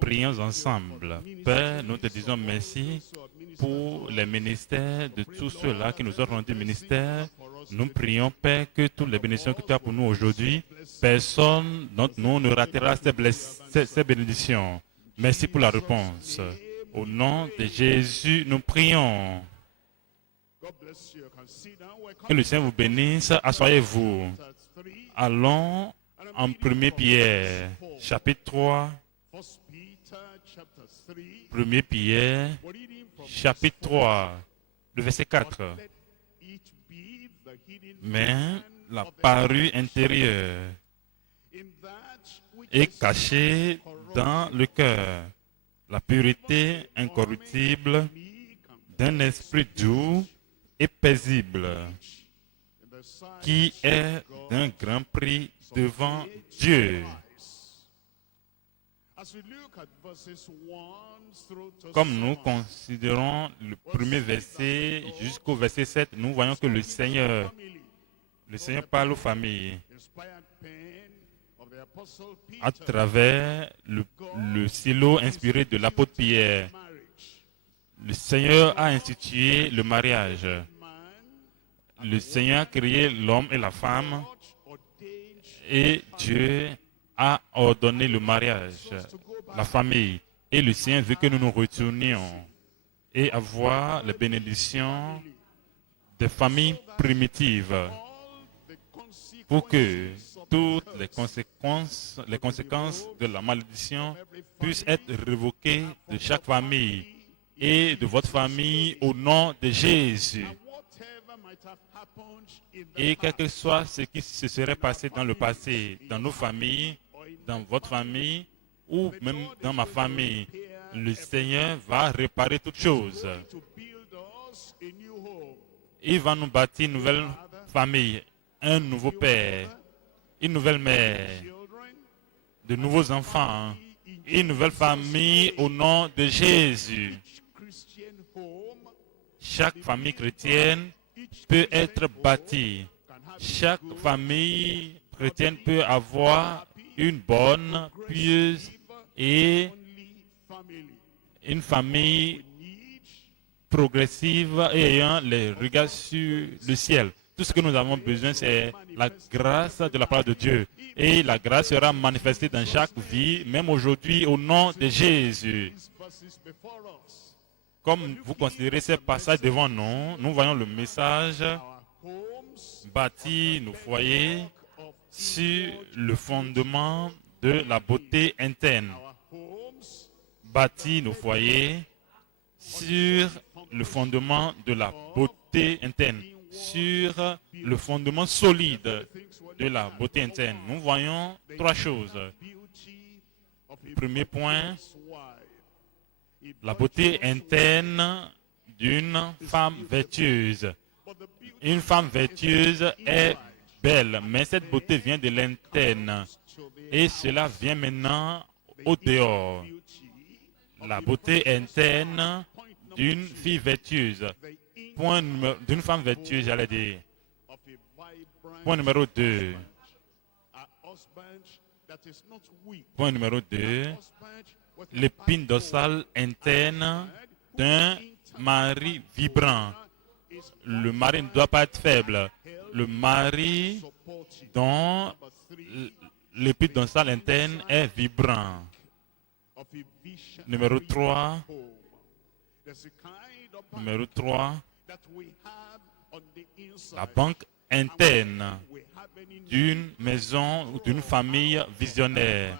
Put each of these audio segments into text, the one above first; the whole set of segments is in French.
Prions ensemble. Père, nous te disons merci pour les ministères de tous ceux-là qui nous ont rendu ministère. Nous prions, Père, que toutes les bénédictions que tu as pour nous aujourd'hui, personne d'entre nous ne ratera ces bénédictions. Merci pour la réponse. Au nom de Jésus, nous prions. Que le Seigneur vous bénisse. Asseyez-vous. Allons en 1 Pierre, chapitre 3. 1 Pierre, chapitre 3, le verset 4. Mais la parure intérieure est cachée dans le cœur, la pureté incorruptible d'un esprit doux et paisible, qui est d'un grand prix devant Dieu. Comme nous considérons le premier verset jusqu'au verset 7, nous voyons que le Seigneur parle aux familles à travers le stylo inspiré de l'apôtre Pierre. Le Seigneur a institué le mariage. Le Seigneur a créé l'homme et la femme et Dieu a ordonné le mariage, la famille. Et le Seigneur veut que nous nous retournions et avoir les bénédictions des familles primitives pour que toutes les conséquences de la malédiction puissent être révoquées de chaque famille et de votre famille au nom de Jésus. Et quel que soit ce qui se serait passé dans le passé, dans nos familles, dans votre famille ou même dans ma famille, le Seigneur va réparer toutes choses. Il va nous bâtir une nouvelle famille, un nouveau père, une nouvelle mère, de nouveaux enfants, une nouvelle famille au nom de Jésus. Chaque famille chrétienne peut être bâtie. Chaque famille chrétienne peut avoir une bonne, pieuse et une famille progressive et ayant les regards sur le ciel. Tout ce que nous avons besoin, c'est la grâce de la part de Dieu. Et la grâce sera manifestée dans chaque vie, même aujourd'hui, au nom de Jésus. Comme vous considérez ces passages devant nous, nous voyons le message: bâtir nos foyers sur le fondement de la beauté interne. Bâtir nos foyers sur le fondement de la beauté interne, sur le fondement solide de la beauté interne. Nous voyons trois choses. Premier point, la beauté interne d'une femme vertueuse. Une femme vertueuse est belle, mais cette beauté vient de l'interne. Et cela vient maintenant au dehors. La beauté interne d'une fille vertueuse. Point d'une femme vertueuse, j'allais dire. Point numéro 2. Point numéro 2. L'épine dorsale interne d'un mari vibrant. Le mari ne doit pas être faible. Le mari dont l'épine dorsale interne est vibrant. Numéro 3. Numéro 3. La banque interne d'une maison ou d'une famille visionnaire.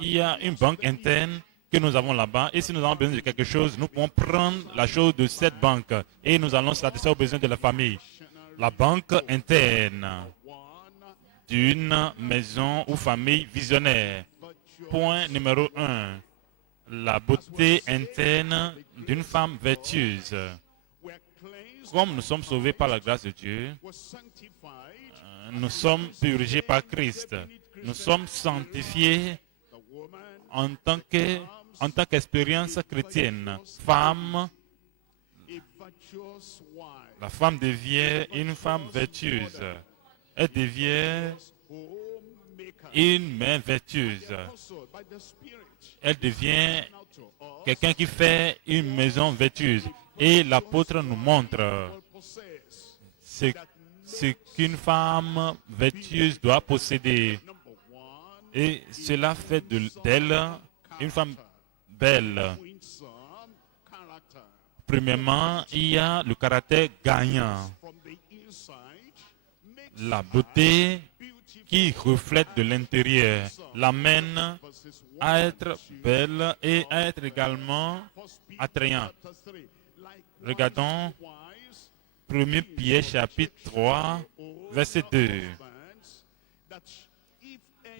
Il y a une banque interne que nous avons là-bas, et si nous avons besoin de quelque chose, nous pouvons prendre la chose de cette banque et nous allons satisfaire aux besoins de la famille. La banque interne d'une maison ou famille visionnaire. Point numéro 1. La beauté interne d'une femme vertueuse. Comme nous sommes sauvés par la grâce de Dieu, nous sommes purgés par Christ. Nous sommes sanctifiés en tant qu'expérience chrétienne. Femme, la femme devient une femme vertueuse. Elle devient une main vertueuse. Elle devient quelqu'un qui fait une maison vertueuse. Et l'apôtre nous montre ce qu'une femme vertueuse doit posséder. Et cela fait d'elle une femme belle. Premièrement, il y a le caractère gagnant. La beauté qui reflète de l'intérieur l'amène à être belle et à être également attrayant. Regardons 1 Pierre chapitre 3, verset 2.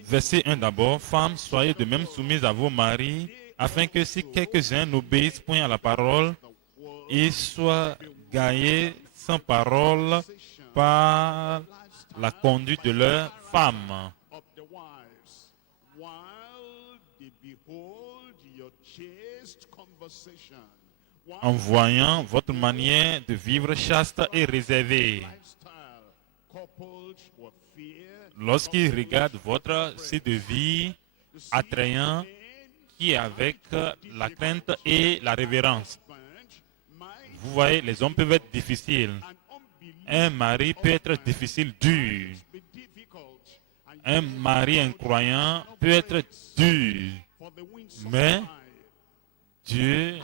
Verset 1 d'abord. Femmes, soyez de même soumises à vos maris, afin que si quelques-uns n'obéissent point à la parole, ils soient gagnés sans parole par la conduite de leurs femmes. En voyant votre manière de vivre chaste et réservée. Lorsqu'ils regardent votre style de vie attrayant qui est avec la crainte et la révérence. Vous voyez, les hommes peuvent être difficiles. Un mari peut être difficile, dur. Un mari incroyant peut être dur. Mais Dieu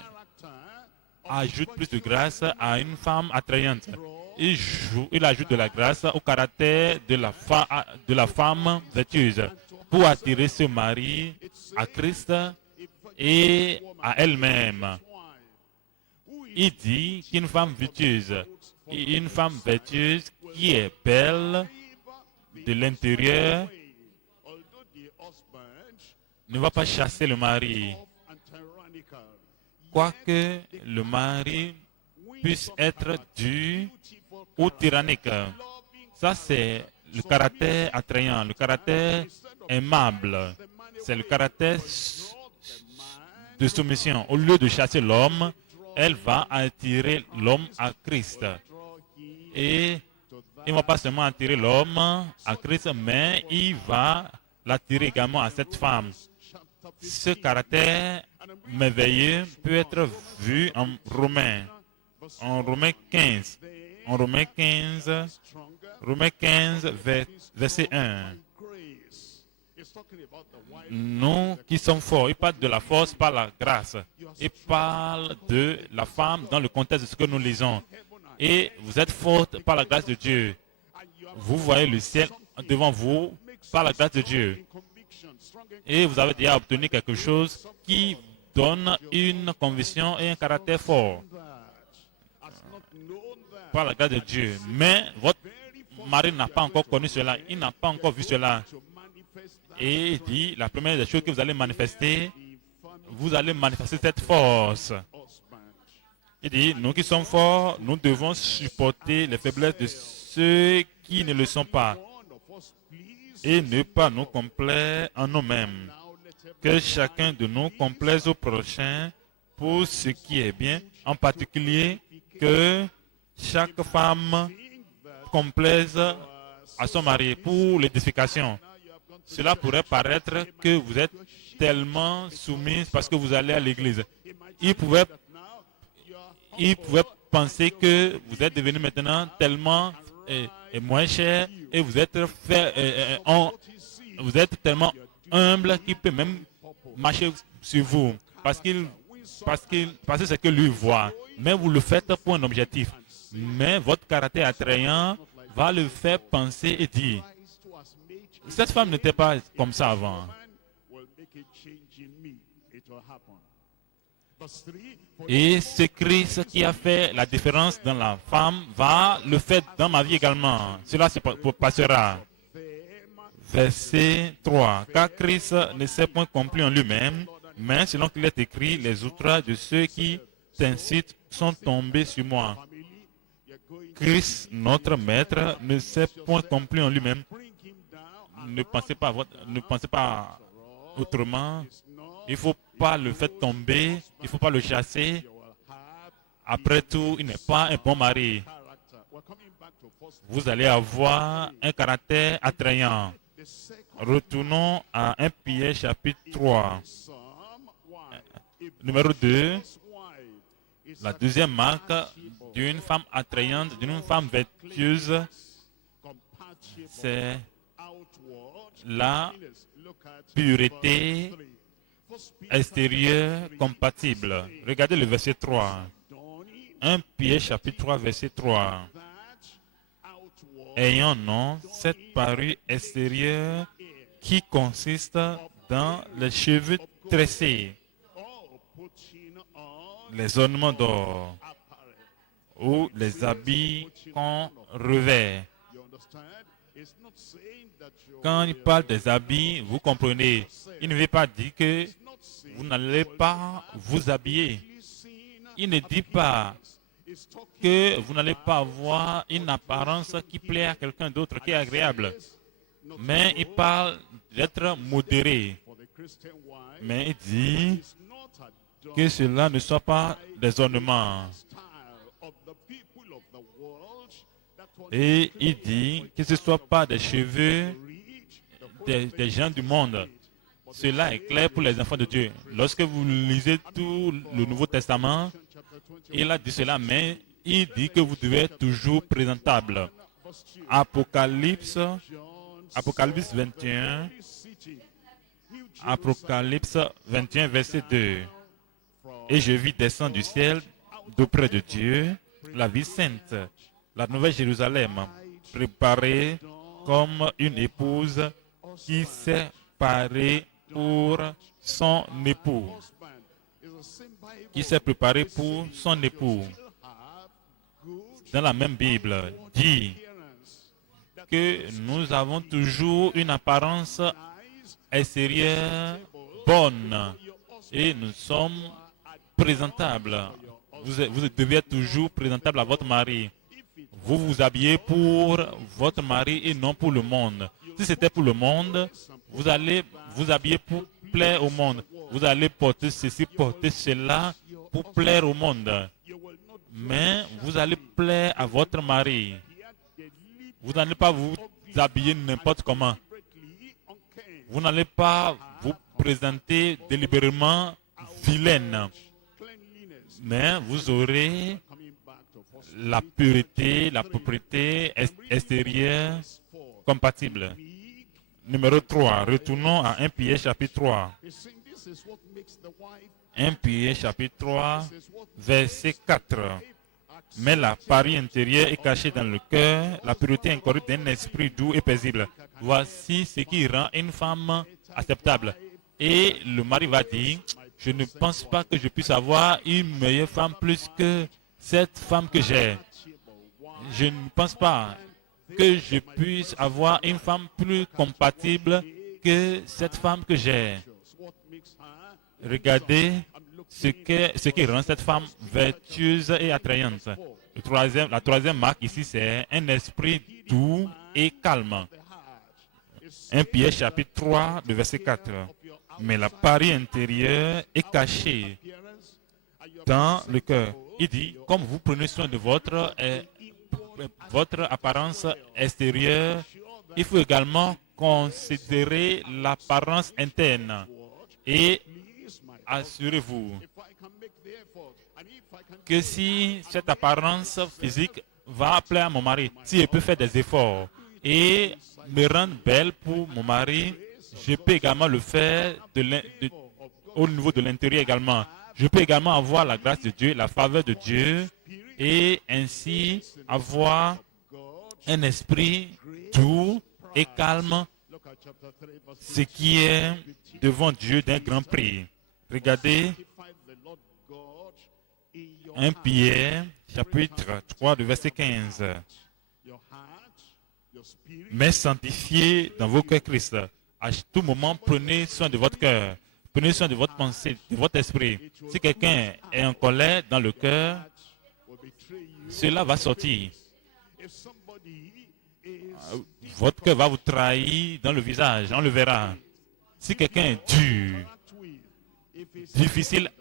ajoute plus de grâce à une femme attrayante. Il ajoute de la grâce au caractère de la femme vertueuse pour attirer ce mari à Christ et à elle-même. Il dit qu'une femme vertueuse qui est belle de l'intérieur ne va pas chasser le mari. Quoique le mari puisse être dur ou tyrannique. Ça, c'est le caractère attrayant, le caractère aimable. C'est le caractère de soumission. Au lieu de chasser l'homme, elle va attirer l'homme à Christ. Et il ne va pas seulement attirer l'homme à Christ, mais il va l'attirer également à cette femme. Ce caractère merveilleux peut être vu en Romains 15. En Romains 15, verset 1. Nous qui sommes forts, il parle de la force par la grâce. Il parle de la femme dans le contexte de ce que nous lisons. Et vous êtes forte par la grâce de Dieu. Vous voyez le ciel devant vous par la grâce de Dieu. Et vous avez déjà obtenu quelque chose qui donne une conviction et un caractère fort par la grâce de Dieu. Mais votre mari n'a pas encore connu cela, il n'a pas encore vu cela. Et il dit, la première des choses que vous allez manifester cette force. Il dit, nous qui sommes forts, nous devons supporter les faiblesses de ceux qui ne le sont pas. Et ne pas nous complaire en nous-mêmes. Que chacun de nous complaise au prochain pour ce qui est bien, en particulier que chaque femme complaise à son mari pour l'édification. Cela pourrait paraître que vous êtes tellement soumise parce que vous allez à l'église. Il pouvait penser que vous êtes devenu maintenant tellement moins cher et vous êtes tellement humble qu'il peut même marcher sur vous parce que c'est ce que lui voit. Mais vous le faites pour un objectif. Mais votre caractère attrayant va le faire penser et dire, cette femme n'était pas comme ça avant. Et c'est Christ qui a fait la différence dans la femme, va le faire dans ma vie également. Cela se passera. Verset 3. Car Christ ne s'est point compris en lui-même, mais selon qu'il est écrit, les outrages de ceux qui t'incitent sont tombés sur moi. Christ, notre Maître, ne s'est point compris en lui-même. Ne pensez pas autrement. Il ne faut pas le faire tomber. Il ne faut pas le chasser. Après tout, il n'est pas un bon mari. Vous allez avoir un caractère attrayant. Retournons à 1 Pierre chapitre 3. Numéro 2. La deuxième marque d'une femme attrayante, d'une femme vertueuse, c'est la pureté extérieure compatible. Regardez le verset 3. 1 Pierre chapitre 3, verset 3. Ayant non cette parure extérieure qui consiste dans les cheveux tressés, les ornements d'or ou les habits qu'on revêt. Quand il parle des habits, vous comprenez, il ne veut pas dire que vous n'allez pas vous habiller. Il ne dit pas que vous n'allez pas avoir une apparence qui plaît à quelqu'un d'autre, qui est agréable. Mais il parle d'être modéré. Mais il dit que cela ne soit pas des ornements. Et il dit que ce ne soit pas des cheveux des gens du monde. Cela est clair pour les enfants de Dieu. Lorsque vous lisez tout le Nouveau Testament, il a dit cela, mais il dit que vous devez être toujours présentable. Apocalypse 21, Apocalypse 21, verset 2. Et je vis descendre du ciel, d'auprès de Dieu, la vie sainte, la nouvelle Jérusalem, préparée comme une épouse qui s'est parée pour son époux. Qui s'est préparée pour son époux. Dans la même Bible, dit que nous avons toujours une apparence extérieure bonne et nous sommes présentables. Vous devez être toujours présentable à votre mari. Vous vous habillez pour votre mari et non pour le monde. Si c'était pour le monde, vous allez vous habiller pour plaire au monde. Vous allez porter ceci, porter cela pour plaire au monde. Mais vous allez plaire à votre mari. Vous n'allez pas vous habiller n'importe comment. Vous n'allez pas vous présenter délibérément vilaine. Mais vous aurez la pureté, la propriété extérieure compatible. Numéro 3. Retournons à 1 Pierre chapitre 3. 1 Pierre chapitre 3, verset 4. Mais la parure intérieure est cachée dans le cœur, la pureté incorrupte d'un esprit doux et paisible. Voici ce qui rend une femme acceptable. Et le mari va dire, je ne pense pas que je puisse avoir une meilleure femme plus que cette femme que j'ai. Je ne pense pas que je puisse avoir une femme plus compatible que cette femme que j'ai. Regardez ce qui rend cette femme vertueuse et attrayante. La troisième marque ici, c'est un esprit doux et calme. 1 Pierre chapitre 3, le verset 4. Mais la parure intérieure est cachée dans le cœur. Il dit, comme vous prenez soin de votre apparence extérieure, il faut également considérer l'apparence interne. Et assurez-vous que si cette apparence physique va plaire à mon mari, si je peux faire des efforts et me rendre belle pour mon mari, je peux également le faire au niveau de l'intérieur également. Je peux également avoir la grâce de Dieu, la faveur de Dieu et ainsi avoir un esprit doux et calme, ce qui est devant Dieu d'un grand prix. Regardez 1 Pierre, chapitre 3, le verset 15. Mais sanctifiez dans vos cœurs Christ. À tout moment, prenez soin de votre cœur. Prenez soin de votre pensée, de votre esprit. Si quelqu'un est en colère dans le cœur, cela va sortir. Votre cœur va vous trahir dans le visage, on le verra. Si quelqu'un est dur, difficile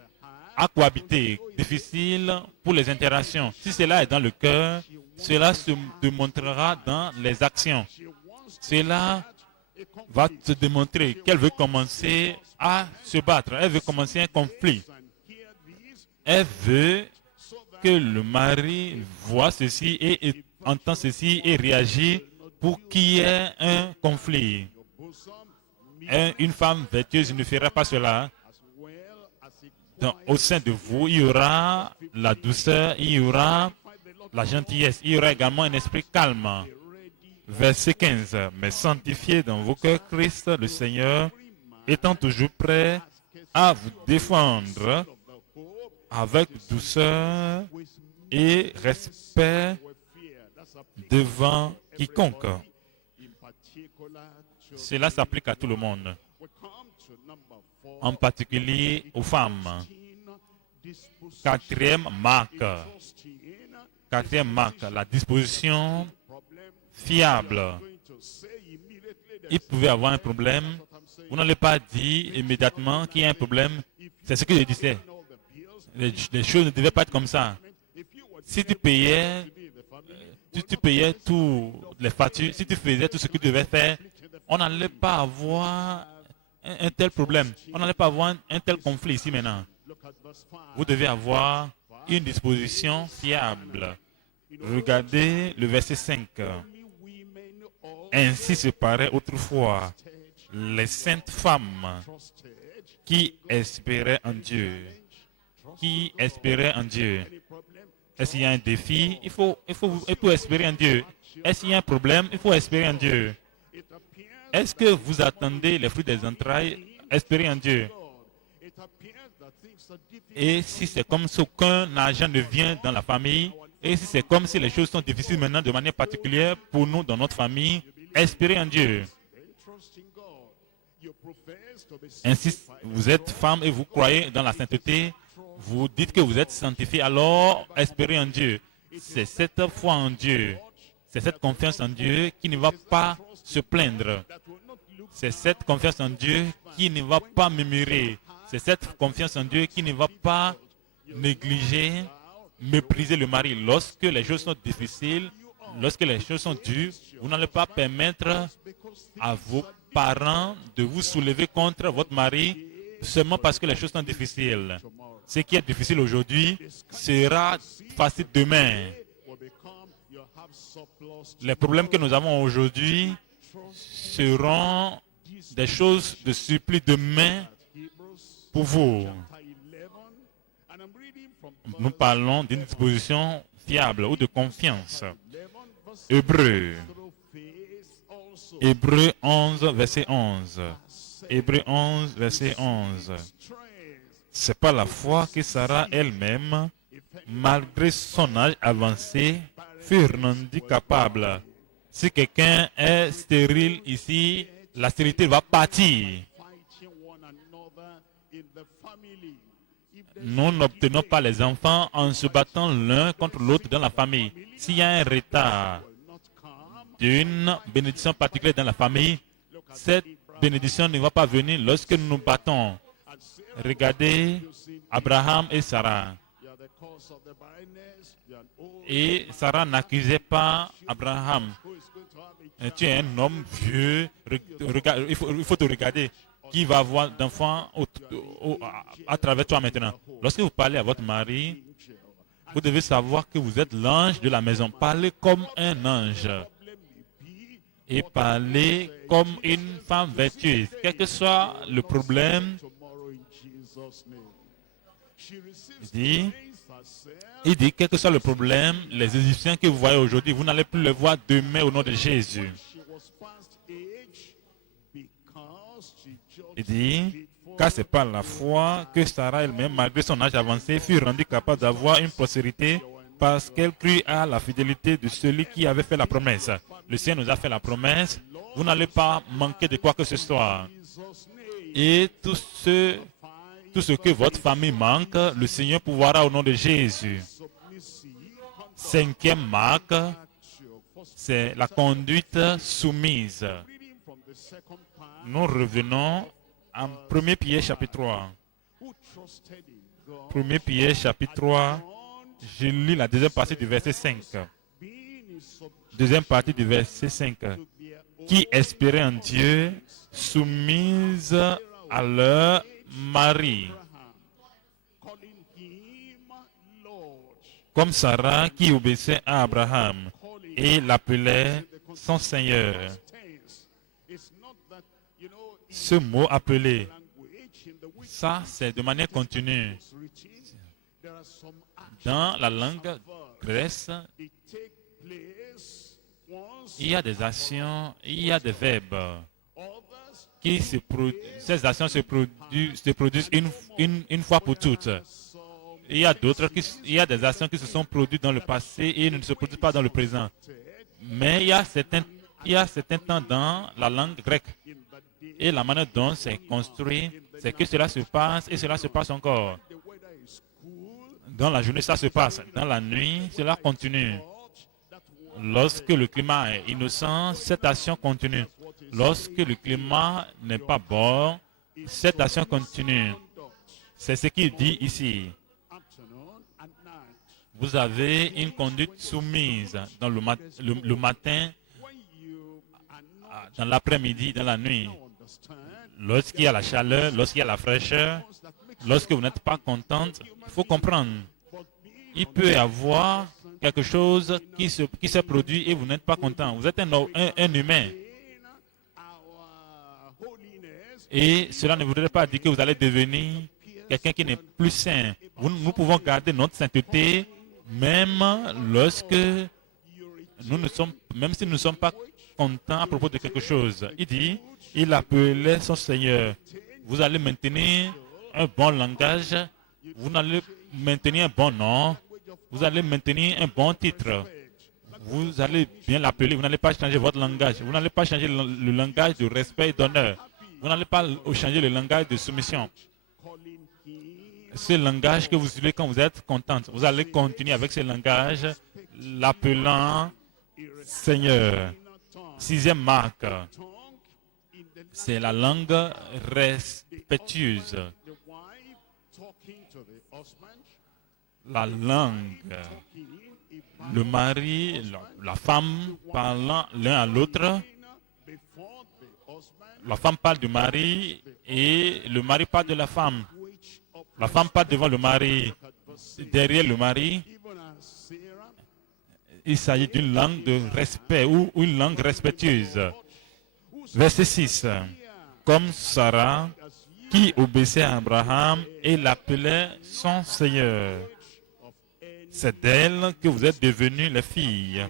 à cohabiter, difficile pour les interactions, si cela est dans le cœur, cela se démontrera dans les actions. Cela va te démontrer qu'elle veut commencer à se battre. Elle veut commencer un conflit. Elle veut que le mari voit ceci et entend ceci et réagit pour qu'il y ait un conflit. Une femme vertueuse ne fera pas cela. Donc, au sein de vous, il y aura la douceur, il y aura la gentillesse, il y aura également un esprit calme. Verset 15. Mais sanctifiez dans vos cœurs Christ le Seigneur, étant toujours prêt à vous défendre avec douceur et respect devant quiconque. Cela s'applique à tout le monde, en particulier aux femmes. Quatrième marque, la disposition fiable. Il pouvait avoir un problème. Vous n'allez pas dire immédiatement qu'il y a un problème. C'est ce que je disais. Les choses ne devaient pas être comme ça. Si tu payais, tous les factures, si tu faisais tout ce que tu devais faire, on n'allait pas avoir un tel problème. On n'allait pas avoir un tel conflit ici maintenant. Vous devez avoir une disposition fiable. Regardez le verset 5. Ainsi se paraît autrefois les saintes femmes qui espéraient en Dieu. Qui espéraient en Dieu. Est-ce qu'il y a un défi? Il faut espérer en Dieu. Est-ce qu'il y a un problème? Il faut espérer en Dieu. Est-ce que vous attendez les fruits des entrailles? Espérez en Dieu. Et si c'est comme si aucun argent ne vient dans la famille, et si c'est comme si les choses sont difficiles maintenant de manière particulière pour nous dans notre famille, espérez en Dieu. Ainsi, vous êtes femme et vous croyez dans la sainteté, vous dites que vous êtes sanctifié, alors espérez en Dieu. C'est cette foi en Dieu, c'est cette confiance en Dieu qui ne va pas se plaindre. C'est cette confiance en Dieu qui ne va pas murmurer. C'est cette confiance en Dieu qui ne va pas négliger, mépriser le mari. Lorsque les choses sont difficiles, lorsque les choses sont dures, vous n'allez pas permettre à vos parents de vous soulever contre votre mari seulement parce que les choses sont difficiles. Ce qui est difficile aujourd'hui sera facile demain. Les problèmes que nous avons aujourd'hui seront des choses de surplus demain pour vous. Nous parlons d'une disposition fiable ou de confiance. Hébreux 11, verset 11. Hébreux 11, verset 11. C'est pas la foi que Sarah elle-même, malgré son âge avancé, fut rendue capable. Si quelqu'un est stérile ici, la stérilité va partir. Nous n'obtenons pas les enfants en se battant l'un contre l'autre dans la famille. S'il y a un retard d'une bénédiction particulière dans la famille, cette bénédiction ne va pas venir lorsque nous nous battons. Regardez Abraham et Sarah. Et Sarah n'accusait pas Abraham. Tu es un homme vieux, il faut te regarder. Qui va avoir d'enfants à travers toi maintenant? Lorsque vous parlez à votre mari, vous devez savoir que vous êtes l'ange de la maison. Parlez comme un ange. Et parlez comme une femme vertueuse. Quel que soit le problème, il dit, quel que soit le problème, les Égyptiens que vous voyez aujourd'hui, vous n'allez plus les voir demain au nom de Jésus. Il dit, car c'est par la foi que Sarah elle-même, malgré son âge avancé, fut rendue capable d'avoir une postérité parce qu'elle crut à la fidélité de celui qui avait fait la promesse. Le Seigneur nous a fait la promesse, vous n'allez pas manquer de quoi que ce soit. Et tout ce que votre famille manque, le Seigneur pourvoira au nom de Jésus. Cinquième marque, c'est la conduite soumise. Nous revenons en 1 Pierre chapitre 3. 1 Pierre chapitre 3, je lis la deuxième partie du verset 5. Deuxième partie du verset 5. Qui espéraient en Dieu, soumises à leur mari. Comme Sarah qui obéissait à Abraham et l'appelait son Seigneur. Ce mot appelé, ça c'est de manière continue. Dans la langue grecque, il y a des actions, il y a des verbes. Ces actions se produisent une fois pour toutes. Il y a des actions qui se sont produites dans le passé et ne se produisent pas dans le présent. Mais il y a certains temps dans la langue grecque. Et la manière dont c'est construit, c'est que cela se passe et cela se passe encore. Dans la journée, ça se passe. Dans la nuit, cela continue. Lorsque le climat est innocent, cette action continue. Lorsque le climat n'est pas bon, cette action continue. C'est ce qu'il dit ici. Vous avez une conduite soumise dans le matin, dans l'après-midi, dans la nuit. Lorsqu'il y a la chaleur, lorsqu'il y a la fraîcheur, lorsque vous n'êtes pas contente, il faut comprendre. Il peut y avoir quelque chose qui se produit et vous n'êtes pas content. Vous êtes un humain. Et cela ne voudrait pas dire que vous allez devenir quelqu'un qui n'est plus saint. Nous pouvons garder notre sainteté même lorsque même si nous ne sommes pas contents à propos de quelque chose. Il dit, il appelait son Seigneur. Vous allez maintenir un bon langage, vous allez maintenir un bon nom, vous allez maintenir un bon titre. Vous allez bien l'appeler, vous n'allez pas changer votre langage, vous n'allez pas changer le langage de respect et d'honneur. Vous n'allez pas changer le langage de soumission. Ce langage que vous utilisez quand vous êtes contente, vous allez continuer avec ce langage, l'appelant Seigneur. Sixième marque, c'est la langue respectueuse. La langue, le mari, la femme parlant l'un à l'autre. La femme parle du mari et le mari parle de la femme. La femme parle devant le mari, derrière le mari. Il s'agit d'une langue de respect ou une langue respectueuse. Verset 6. Comme Sarah qui obéissait à Abraham et l'appelait son Seigneur. C'est d'elle que vous êtes devenues les filles,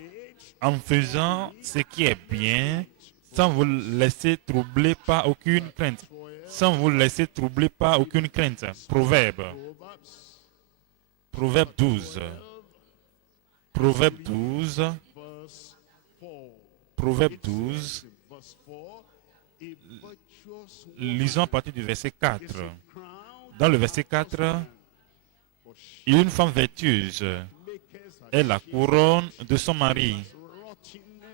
en faisant ce qui est bien, sans vous laisser troubler par aucune crainte. Sans vous laisser troubler par aucune crainte. Proverbe 12. Proverbe 12. Proverbe 12. Lisons à partir du verset 4. Dans le verset 4, une femme vertueuse est la couronne de son mari,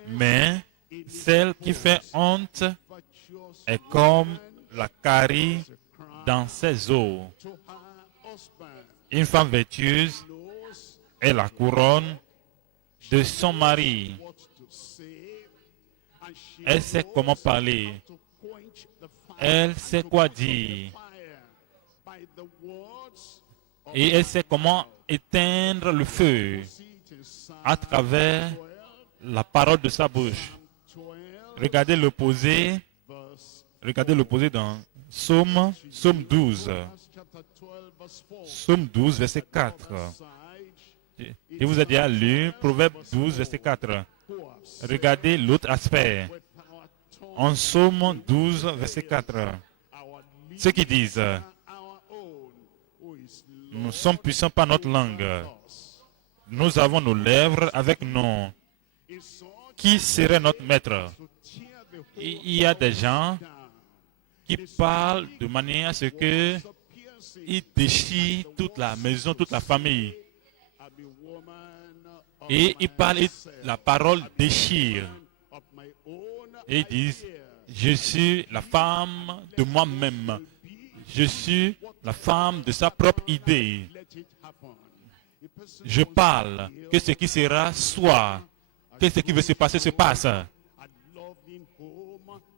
mais celle qui fait honte est comme la carie dans ses os. Une femme vertueuse est la couronne de son mari. Elle sait comment parler. Elle sait quoi dire. Et elle sait comment éteindre le feu à travers la parole de sa bouche. Regardez l'opposé. Regardez l'opposé dans Psaume 12. Psaume 12, verset 4. Je vous ai déjà lu Proverbe 12, verset 4. Regardez l'autre aspect. En Psaume 12, verset 4. Ceux qui disent, nous sommes puissants par notre langue. Nous avons nos lèvres avec nous. Qui serait notre maître? Il y a des gens qui parlent de manière à ce que ils déchirent toute la maison, toute la famille. Et ils parlent, la parole déchire. Et ils disent, je suis la femme de moi-même. Je suis la femme de sa propre idée. Je parle que ce qui sera soit. que ce qui veut se passer se passe.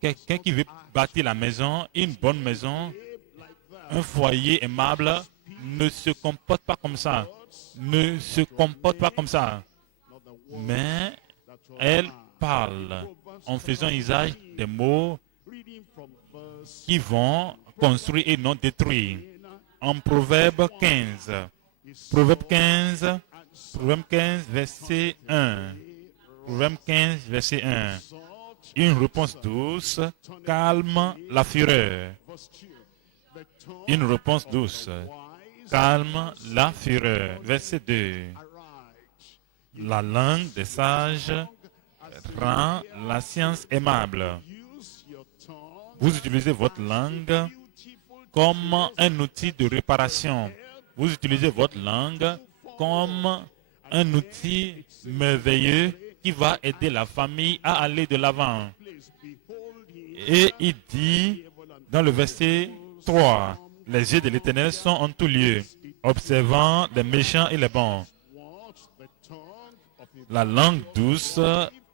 Quelqu'un qui veut bâtir la maison, une bonne maison, un foyer aimable, ne se comporte pas comme ça. Ne se comporte pas comme ça. Mais elle parle en faisant usage des mots qui vont construire et non détruire. En Proverbe 15, Proverbe 15, verset 1. Proverbe 15, verset 1. Une réponse douce calme la fureur. Une réponse douce calme la fureur. Verset 2. La langue des sages rend la science aimable. Vous utilisez votre langue comme un outil de réparation. Vous utilisez votre langue comme un outil merveilleux qui va aider la famille à aller de l'avant. Et il dit dans le verset 3, les yeux de l'Éternel sont en tout lieu, observant les méchants et les bons. La langue douce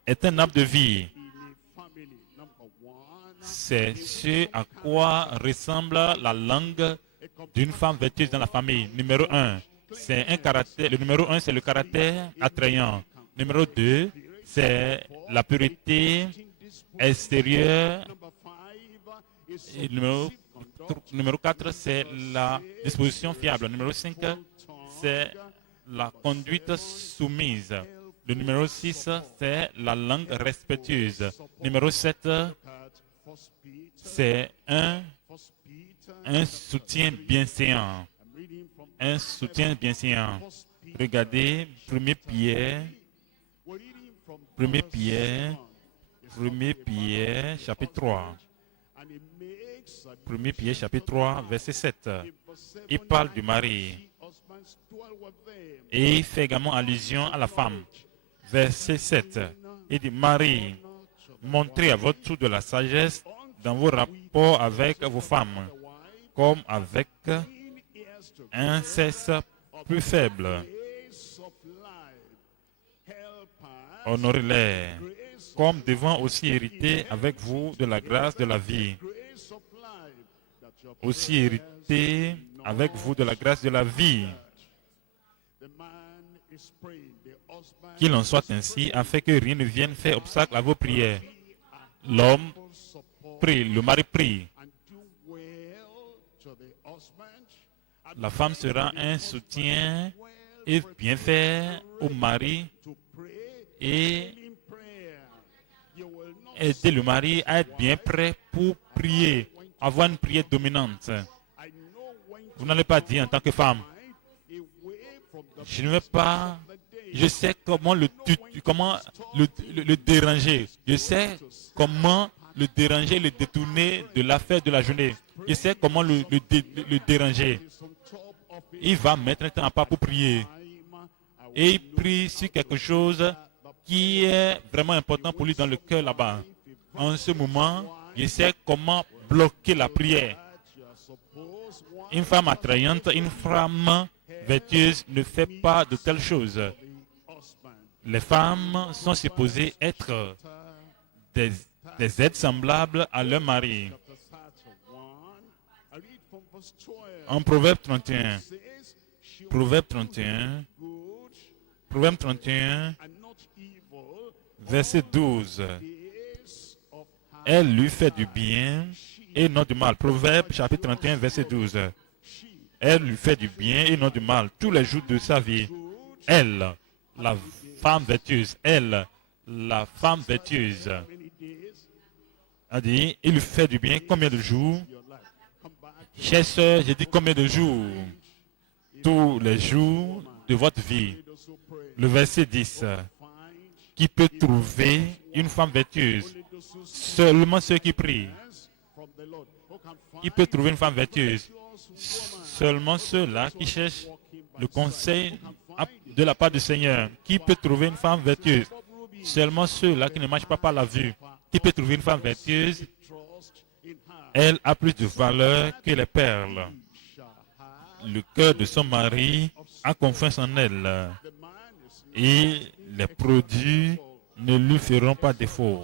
est un arbre de vie. C'est ce à quoi ressemble la langue d'une femme vertueuse dans la famille. Numéro 1, c'est un caractère. Le numéro 1, c'est le caractère attrayant. Numéro 2, c'est la pureté extérieure. Et numéro 4, c'est la disposition fiable. Numéro 5, c'est la conduite soumise. Le numéro 6, c'est la langue respectueuse. Numéro 7, c'est un soutien bienséant. Un soutien bienséant. Regardez 1 Pierre, chapitre 3. 1 Pierre, chapitre 3, verset 7. Il parle du mari. Et il fait également allusion à la femme. Verset 7. Il dit, Marie, montrez à votre tour de la sagesse dans vos rapports avec vos femmes, comme avec un sexe plus faible. Honorez-les, comme devant aussi hériter avec vous de la grâce de la vie. Aussi hériter avec vous de la grâce de la vie. Qu'il en soit ainsi, afin que rien ne vienne faire obstacle à vos prières. L'homme prie, le mari prie. La femme sera un soutien et bien faire au mari et aider le mari à être bien prêt pour prier, avoir une prière dominante. Vous n'allez pas dire en tant que femme, je ne vais pas, je sais comment le déranger. Je sais comment le déranger, le détourner de l'affaire de la journée. Je sais comment le déranger. Il va mettre un temps à part pour prier. Et il prie sur quelque chose qui est vraiment important pour lui dans le cœur là-bas. En ce moment, je sais comment bloquer la prière. Une femme attrayante, une femme vertueuse ne fait pas de telles choses. Les femmes sont supposées être des êtres semblables à leur mari. En Proverbe 31, verset 12, elle lui fait du bien et non du mal. Proverbe chapitre 31, verset 12. Elle lui fait du bien et non du mal tous les jours de sa vie. Elle, la femme vertueuse, a dit, il lui fait du bien combien de jours? Chère sœur, j'ai dit combien de jours? Tous les jours de votre vie. Le verset 10. Qui peut trouver une femme vertueuse? Seulement ceux qui prient. Qui peut trouver une femme vertueuse? Seulement ceux-là qui cherchent le conseil de la part du Seigneur. Qui peut trouver une femme vertueuse? Seulement ceux-là qui ne marchent pas par la vue. Qui peut trouver une femme vertueuse? Elle a plus de valeur que les perles. Le cœur de son mari a confiance en elle. Et les produits ne lui feront pas défaut.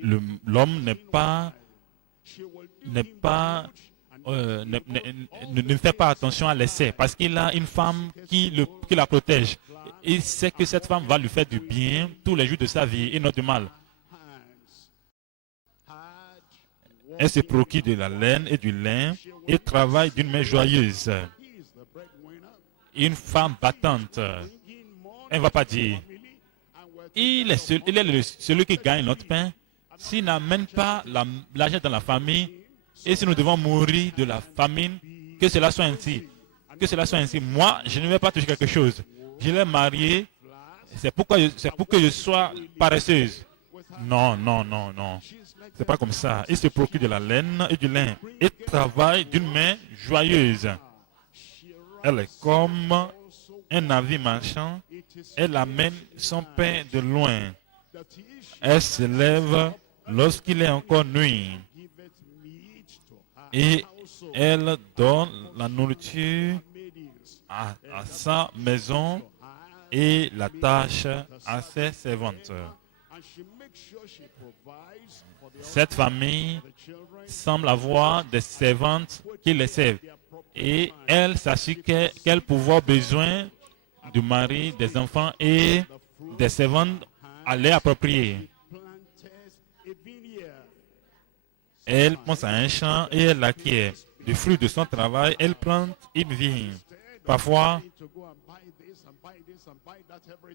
L'homme ne fait pas attention à l'essai parce qu'il a une femme qui la protège. Il sait que cette femme va lui faire du bien tous les jours de sa vie et non du mal. Elle se procure de la laine et du lin et travaille d'une main joyeuse. Une femme battante, elle ne va pas dire il est celui qui gagne notre pain. S'il n'amène pas l'argent dans la famille, et si nous devons mourir de la famine, que cela soit ainsi. Que cela soit ainsi. Moi, je ne vais pas toucher quelque chose. Je l'ai mariée, c'est pour que je sois paresseuse. Non, non, non, non. C'est pas comme ça. Il se procure de la laine et du lin et travaille d'une main joyeuse. Elle est comme un navire marchand. Elle amène son pain de loin. Elle se lève lorsqu'il est encore nuit. Et elle donne la nourriture à sa maison et la tâche à ses servantes. Cette famille semble avoir des servantes qui les servent. Et elle s'assure qu'elle peut avoir besoin du mari, des enfants et des servantes à l'air approprié. Elle pense à un champ et elle l'acquiert. Du fruit de son travail, elle plante une vigne. Parfois,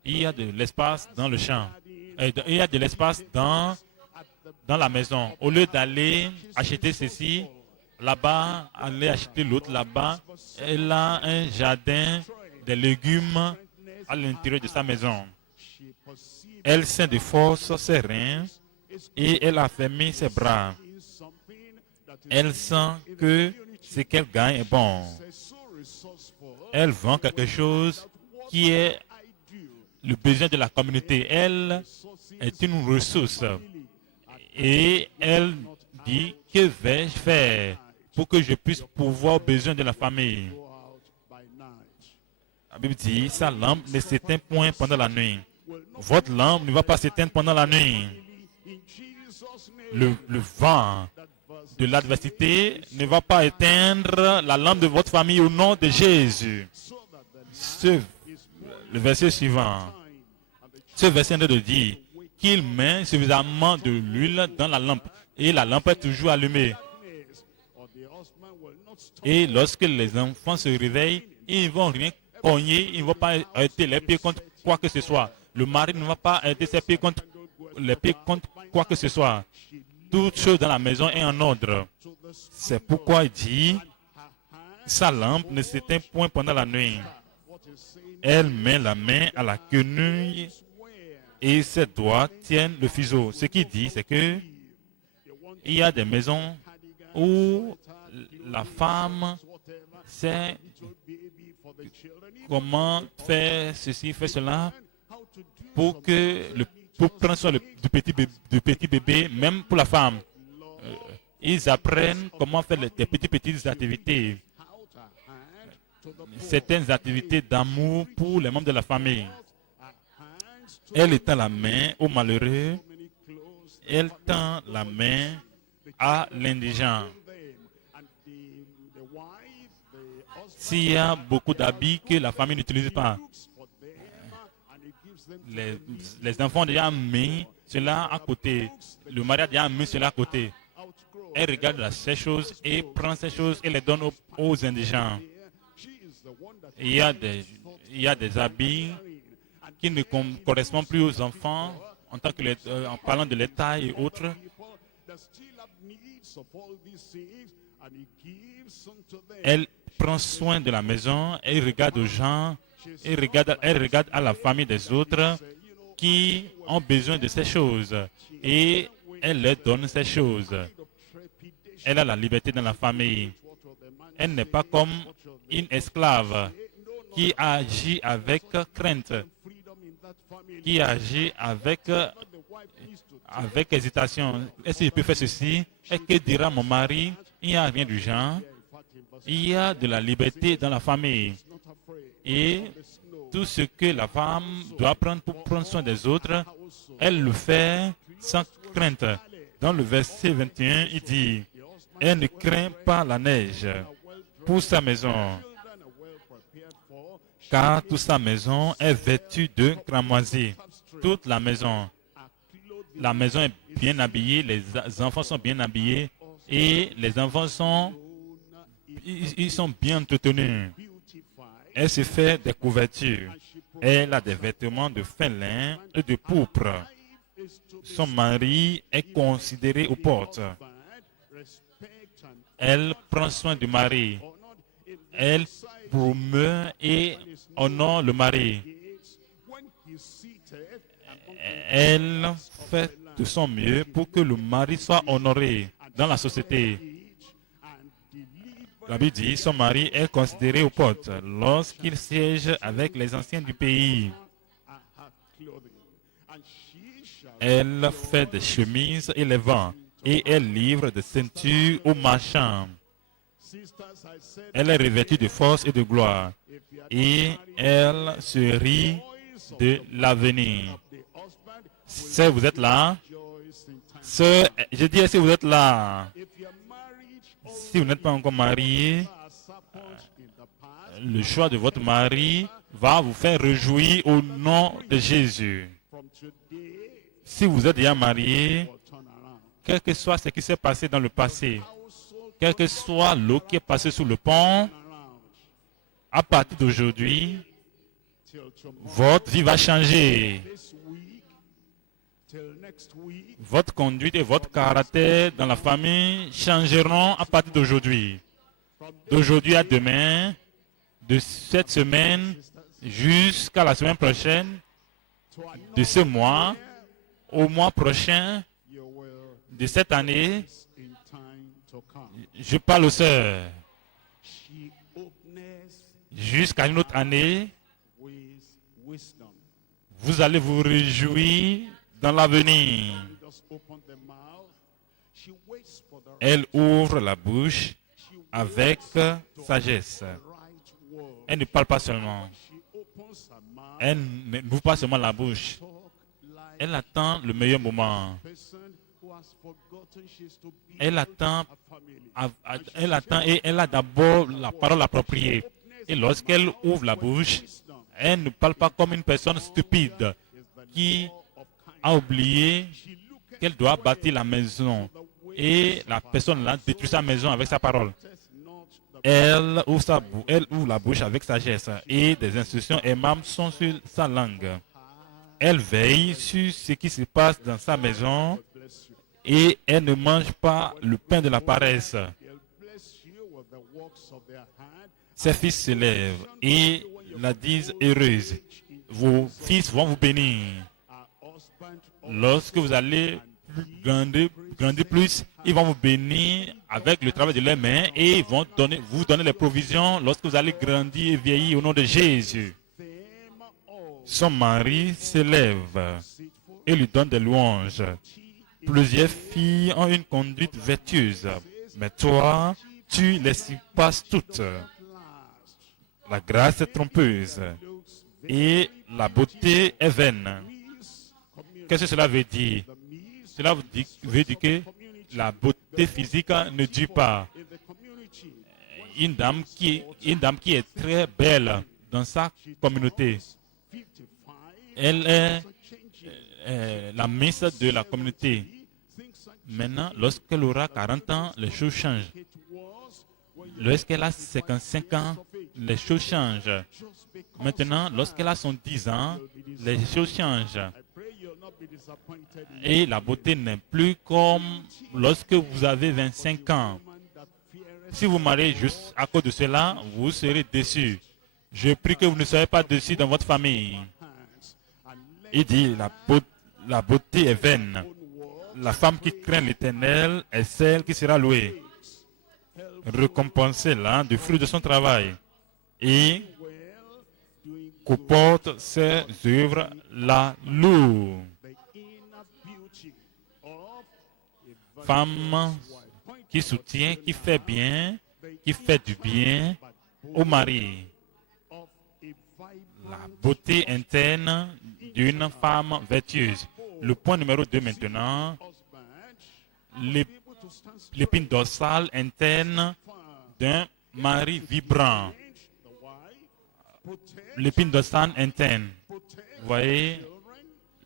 il y a de l'espace dans le champ. Il y a de l'espace dans la maison. Au lieu d'aller acheter ceci, là-bas, aller acheter l'autre là-bas, elle a un jardin de légumes à l'intérieur de sa maison. Elle sent de force ses reins et elle a fermé ses bras. Elle sent que ce qu'elle gagne est bon. Elle vend quelque chose qui est le besoin de la communauté. Elle est une ressource. Et elle dit, que vais-je faire pour que je puisse pouvoir aux besoins de la famille? La Bible dit, sa lampe ne s'éteint point pendant la nuit. Votre lampe ne va pas s'éteindre pendant la nuit. Le vent de l'adversité ne va pas éteindre la lampe de votre famille au nom de Jésus. Le verset suivant. Ce verset de dire qu'il met suffisamment de l'huile dans la lampe et la lampe est toujours allumée. Et lorsque les enfants se réveillent, ils ne vont rien cogner, ils ne vont pas heurter les pieds contre quoi que ce soit. Le mari ne va pas heurter ses pieds contre les pieds contre quoi que ce soit. Toute chose dans la maison est en ordre. C'est pourquoi il dit, sa lampe ne s'éteint point pendant la nuit. Elle met la main à la quenouille et ses doigts tiennent le fuseau. Ce qu'il dit, c'est que il y a des maisons où la femme sait comment faire ceci, faire cela, pour prendre soin du petit bébé, même pour la femme. Ils apprennent comment faire des petites activités. Certaines activités d'amour pour les membres de la famille. Elle étend la main au malheureux. Elle tend la main à l'indigent. S'il y a beaucoup d'habits que la famille n'utilise pas, les enfants ont déjà mis cela à côté. Le mari a déjà mis cela à côté. Elle regarde ces choses et prend ces choses et les donne aux indigents. Il y a des habits qui ne correspondent plus aux enfants en parlant de l'état et autres. Elle prend soin de la maison, elle regarde aux gens, elle regarde à la famille des autres qui ont besoin de ces choses et elle leur donne ces choses. Elle a la liberté dans la famille. Elle n'est pas comme une esclave qui agit avec crainte, qui agit avec hésitation. Est-ce que je peux faire ceci? Et que dira mon mari? Il n'y a rien du genre. Il y a de la liberté dans la famille. Et tout ce que la femme doit prendre pour prendre soin des autres, elle le fait sans crainte. Dans le verset 21, il dit, elle ne craint pas la neige pour sa maison, car toute sa maison est vêtue de cramoisie. Toute la maison est bien habillée, les enfants sont bien habillés et les enfants ils sont bien entretenus. Elle se fait des couvertures. Elle a des vêtements de fin lin et de pourpre. Son mari est considéré aux portes. Elle prend soin du mari. Elle promeut et honore le mari. Elle fait de son mieux pour que le mari soit honoré dans la société. La Bible dit, son mari est considéré aux portes lorsqu'il siège avec les anciens du pays. Elle fait des chemises et les vend, et elle livre des ceintures aux marchands. Elle est revêtue de force et de gloire, et elle se rit de l'avenir. Sœur, vous êtes là? Sœur, je dis, est-ce que vous êtes là? Si vous n'êtes pas encore marié, le choix de votre mari va vous faire réjouir au nom de Jésus. Si vous êtes déjà marié, quel que soit ce qui s'est passé dans le passé, quel que soit l'eau qui est passée sous le pont, à partir d'aujourd'hui, votre vie va changer. Votre conduite et votre caractère dans la famille changeront à partir d'aujourd'hui. D'aujourd'hui à demain, de cette semaine jusqu'à la semaine prochaine, de ce mois au mois prochain, de cette année, je parle aux sœurs. Jusqu'à une autre année, vous allez vous réjouir dans l'avenir. Elle ouvre la bouche avec sagesse. Elle ne parle pas seulement. Elle n'ouvre pas seulement la bouche. Elle attend le meilleur moment. Elle attend et elle a d'abord la parole appropriée. Et lorsqu'elle ouvre la bouche, elle ne parle pas comme une personne stupide qui a oublié qu'elle doit bâtir la maison. Et la personne là détruit sa maison avec sa parole. Elle ouvre la bouche avec sagesse et des instructions aimables sont sur sa langue. Elle veille sur ce qui se passe dans sa maison et elle ne mange pas le pain de la paresse. Ses fils se lèvent et la disent heureuse. Vos fils vont vous bénir. Lorsque vous allez grandir plus, ils vont vous bénir avec le travail de leurs mains et ils vont vous donner les provisions lorsque vous allez grandir et vieillir au nom de Jésus. Son mari se lève et lui donne des louanges. Plusieurs filles ont une conduite vertueuse, mais toi, tu les surpasses toutes. La grâce est trompeuse et la beauté est vaine. Qu'est-ce que cela veut dire? Cela veut dire que la beauté physique ne dure pas. Une dame qui est très belle dans sa communauté, elle est la miss de la communauté. Maintenant, lorsqu'elle aura 40 ans, les choses changent. Lorsqu'elle a 55 ans, les choses changent. Maintenant, lorsqu'elle a son 10 ans, les choses changent. Et la beauté n'est plus comme lorsque vous avez 25 ans. Si vous mariez juste à cause de cela, vous serez déçus. Je prie que vous ne soyez pas déçus dans votre famille. Il dit, la beauté est vaine. La femme qui craint l'Éternel est celle qui sera louée. Récompensez-la du fruit de son travail. Et qu'importe ses œuvres la louent. Femme qui soutient, qui fait bien, qui fait du bien au mari. la beauté interne d'une femme vertueuse. Le point numéro 2 maintenant, l'épine dorsale interne d'un mari vibrant. L'épine dorsale interne. Vous voyez,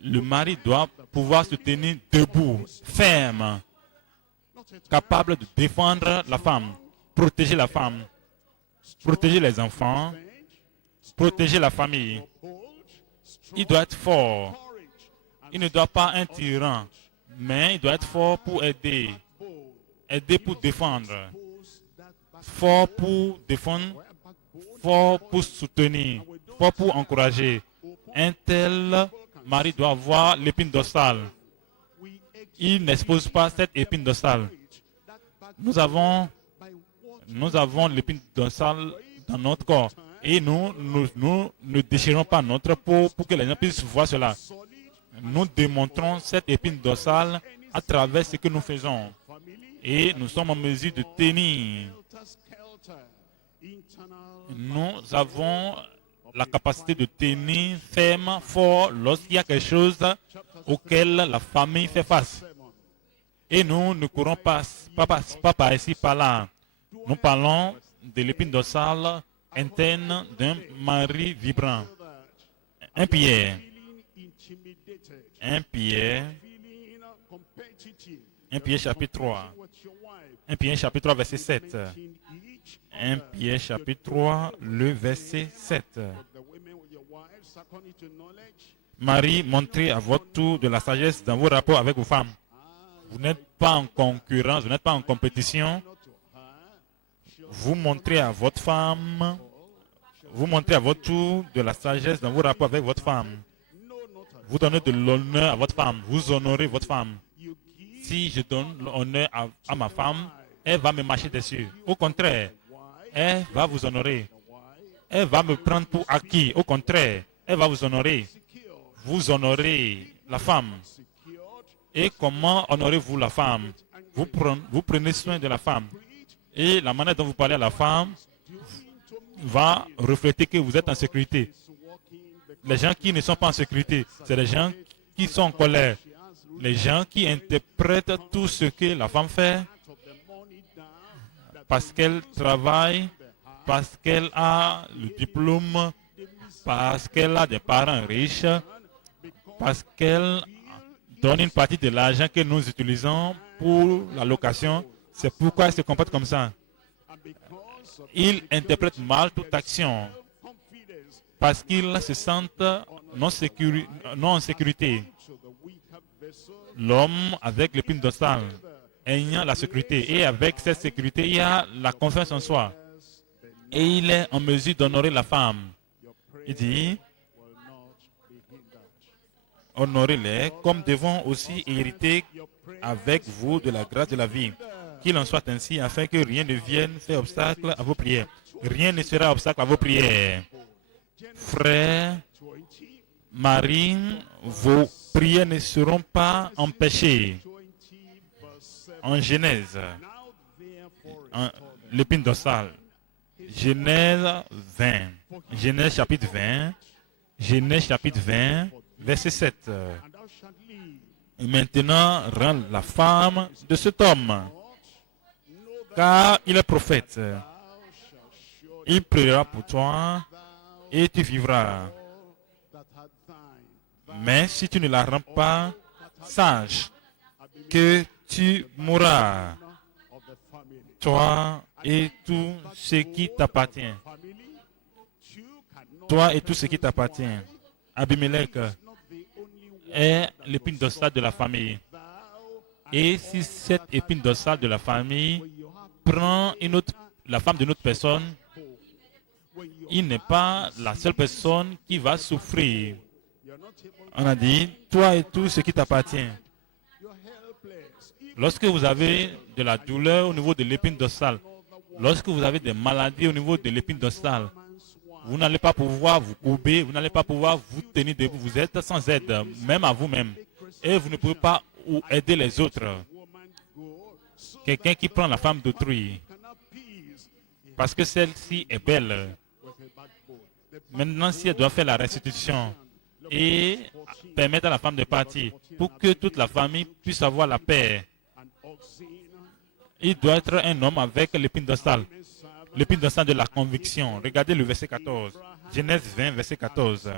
le mari doit pouvoir se tenir debout, ferme, capable de défendre la femme, protéger la femme, protéger les enfants, protéger la famille. Il doit être fort. Il ne doit pas être un tyran, mais il doit être fort pour aider. Aider pour défendre. Fort pour défendre, fort pour soutenir, fort pour encourager. Un tel mari doit avoir l'épine dorsale. Il n'expose pas cette épine dorsale. Nous avons l'épine dorsale dans notre corps. Et nous ne déchirons pas notre peau pour que les gens puissent voir cela. Nous démontrons cette épine dorsale à travers ce que nous faisons. Et nous sommes en mesure de tenir. Nous avons la capacité de tenir ferme, fort, lorsqu'il y a quelque chose auquel la famille fait face. Et nous ne courons pas par ici, par là. Nous parlons de l'épine dorsale interne d'un mari vibrant. 1 Pierre. 1 Pierre chapitre 3. 1 Pierre chapitre 3, verset 7. 1 Pierre chapitre 3, le verset 7. Marie, montrez à votre tour de la sagesse dans vos rapports avec vos femmes. Vous n'êtes pas en concurrence, vous n'êtes pas en compétition. Vous montrez à votre femme, vous montrez à votre tour de la sagesse dans vos rapports avec votre femme. Vous donnez de l'honneur à votre femme, vous honorez votre femme. Si je donne l'honneur à ma femme, elle va me marcher dessus. Au contraire, elle va vous honorer. Elle va me prendre pour acquis. Au contraire, elle va vous honorer. Vous honorez la femme. Et comment honorez-vous la femme? Vous prenez soin de la femme. Et la manière dont vous parlez à la femme va refléter que vous êtes en sécurité. Les gens qui ne sont pas en sécurité, c'est les gens qui sont en colère. Les gens qui interprètent tout ce que la femme fait parce qu'elle travaille, parce qu'elle a le diplôme, parce qu'elle a des parents riches, parce qu'elle donne une partie de l'argent que nous utilisons pour la location. C'est pourquoi elle se comporte comme ça. Ils interprètent mal toute action parce qu'ils se sentent non en sécurité. L'homme avec l'épine dorsale ayant la sécurité, et avec cette sécurité, il y a la confiance en soi. Et il est en mesure d'honorer la femme. Il dit, honorez-les comme devons aussi hériter avec vous de la grâce de la vie. Qu'il en soit ainsi, afin que rien ne vienne faire obstacle à vos prières. Rien ne sera obstacle à vos prières. Frères, Marie, vos prières ne seront pas empêchées. En Genèse, l'épine dorsale, Genèse 20, Genèse chapitre 20, Genèse chapitre 20, verset 7. Et maintenant, rends la femme de cet homme, car il est prophète. Il priera pour toi et tu vivras. Mais si tu ne la rends pas, sache que tu mourras, toi et tout ce qui t'appartient. Toi et tout ce qui t'appartient. Abimelech est l'épine dorsale de la famille. Et si cette épine dorsale de la famille prend la femme de notre personne, il n'est pas la seule personne qui va souffrir. On a dit, toi et tout ce qui t'appartient. Lorsque vous avez de la douleur au niveau de l'épine dorsale, lorsque vous avez des maladies au niveau de l'épine dorsale, vous n'allez pas pouvoir vous courber, vous n'allez pas pouvoir vous tenir debout. Vous êtes sans aide, même à vous-même. Et vous ne pouvez pas aider les autres. Quelqu'un qui prend la femme d'autrui, parce que celle-ci est belle. Maintenant, si elle doit faire la restitution et permettre à la femme de partir pour que toute la famille puisse avoir la paix, il doit être un homme avec l'épine dorsale de la conviction. Regardez le verset 14. Genèse 20, verset 14.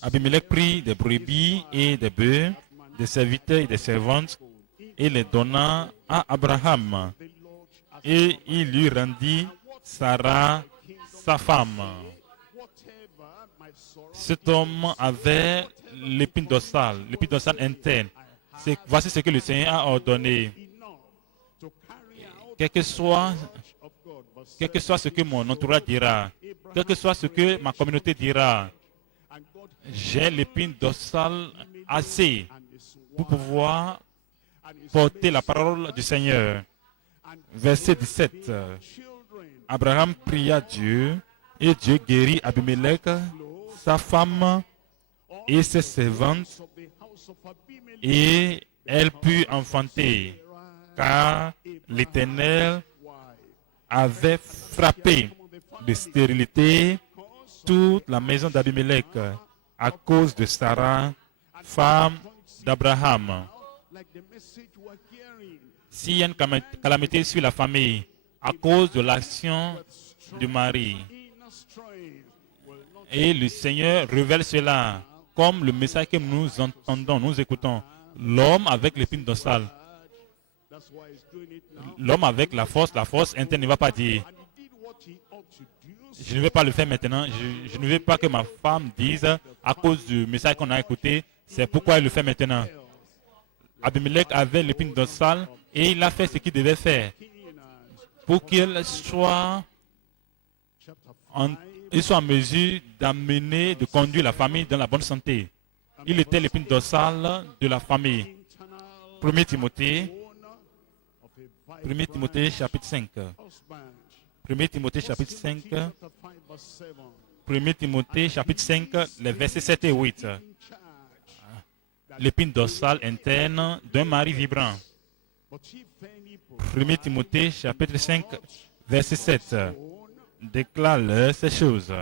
Abimelech prit des brebis et des bœufs, des serviteurs et des servantes, et les donna à Abraham. Et il lui rendit Sarah, sa femme. Cet homme avait l'épine dorsale interne. Voici ce que le Seigneur a ordonné. Quel que soit ce que mon entourage dira, quel que soit ce que ma communauté dira, j'ai l'épine dorsale assez pour pouvoir porter la parole du Seigneur. Verset 17. Abraham pria Dieu et Dieu guérit Abimelech, sa femme et ses servantes, et elle put enfanter, car l'Éternel avait frappé de stérilité toute la maison d'Abimelech à cause de Sarah, femme d'Abraham. S'il y a une calamité sur la famille à cause de l'action du mari, et le Seigneur révèle cela comme le message que nous entendons, nous écoutons, l'homme avec l'épine dorsale, l'homme avec la force interne ne va pas dire je ne vais pas le faire maintenant, je ne veux pas que ma femme dise à cause du message qu'on a écouté, c'est pourquoi il le fait maintenant. Abimelech avait l'épine dorsale et il a fait ce qu'il devait faire pour qu'il soit en mesure d'amener, de conduire la famille dans la bonne santé. Il était l'épine dorsale de la famille. 1 Timothée chapitre 5. 1 Timothée chapitre 5. 1 Timothée chapitre 5, les versets 7 et 8. L'épine dorsale interne d'un mari vibrant. 1 Timothée chapitre 5, verset 7. Déclare ces choses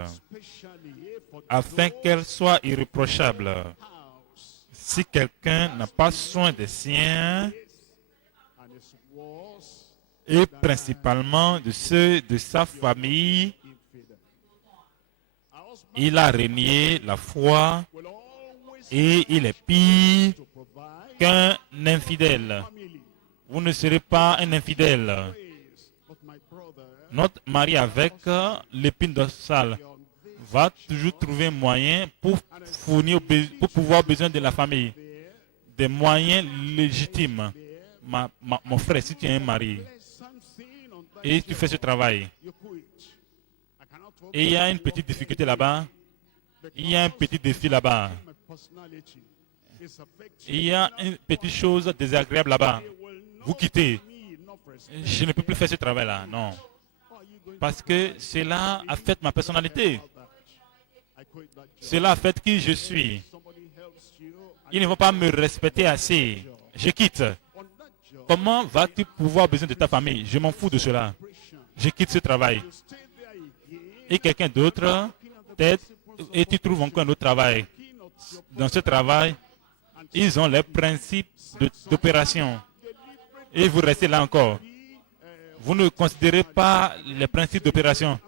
afin qu'elles soient irréprochables. Si quelqu'un n'a pas soin des siens, et principalement de ceux de sa famille, il a renié la foi et il est pire qu'un infidèle. Vous ne serez pas un infidèle. Notre mari avec l'épine dorsale va toujours trouver un moyen pour fournir, pour pouvoir besoin de la famille. Des moyens légitimes. Mon frère, si tu es un mari et tu fais ce travail, et il y a une petite difficulté là-bas, il y a un petit défi là-bas, il y a une petite chose désagréable là-bas, vous quittez. Je ne peux plus faire ce travail-là, non. Parce que cela affecte ma personnalité. Cela affecte qui je suis. Ils ne vont pas me respecter assez. Je quitte. Comment vas-tu pouvoir besoin de ta famille? Je m'en fous de cela. Je quitte ce travail. Et quelqu'un d'autre t'aide et tu trouves encore un autre travail. Dans ce travail, ils ont les principes d'opération. Et vous restez là encore. Vous ne considérez pas les principes d'opération.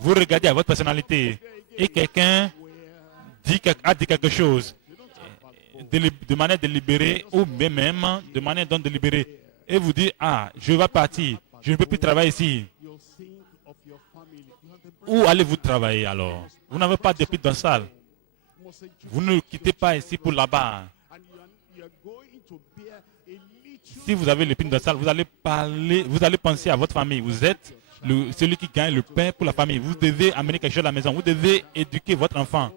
Vous regardez à votre personnalité. Et quelqu'un a dit quelque chose de manière délibérée ou même de manière non délibérée. Et vous dites, ah, je vais partir. Je ne peux plus travailler ici. Où allez-vous travailler alors? Vous n'avez pas d'épine dorsale. Vous ne quittez pas ici pour là-bas. Si vous avez l'épine dorsale, vous allez penser à votre famille. Vous êtes celui qui gagne le pain pour la famille. Vous devez amener quelque chose à la maison. Vous devez éduquer votre enfant.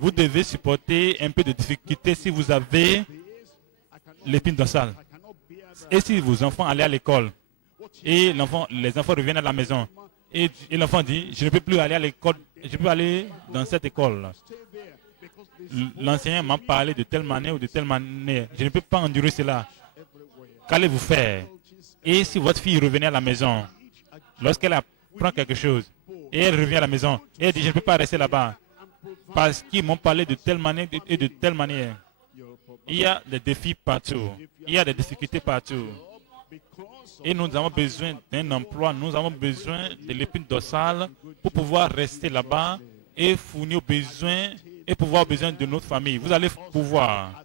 Vous devez supporter un peu de difficulté si vous avez l'épine dorsale. Et si vos enfants allaient à l'école et les enfants reviennent à la maison et l'enfant dit, je ne peux plus aller à l'école, je peux aller dans cette école. L'enseignant m'a parlé de telle manière ou de telle manière. Je ne peux pas endurer cela. Qu'allez-vous faire? Et si votre fille revenait à la maison, lorsqu'elle apprend quelque chose, Et elle revient à la maison. Et elle dit, je ne peux pas rester là-bas. Parce qu'ils m'ont parlé de telle manière et de telle manière. Il y a des défis partout. Il y a des difficultés partout. Et nous avons besoin d'un emploi. Nous avons besoin de l'épine dorsale pour pouvoir rester là-bas et fournir aux besoins et pouvoir besoin de notre famille. Vous allez pouvoir.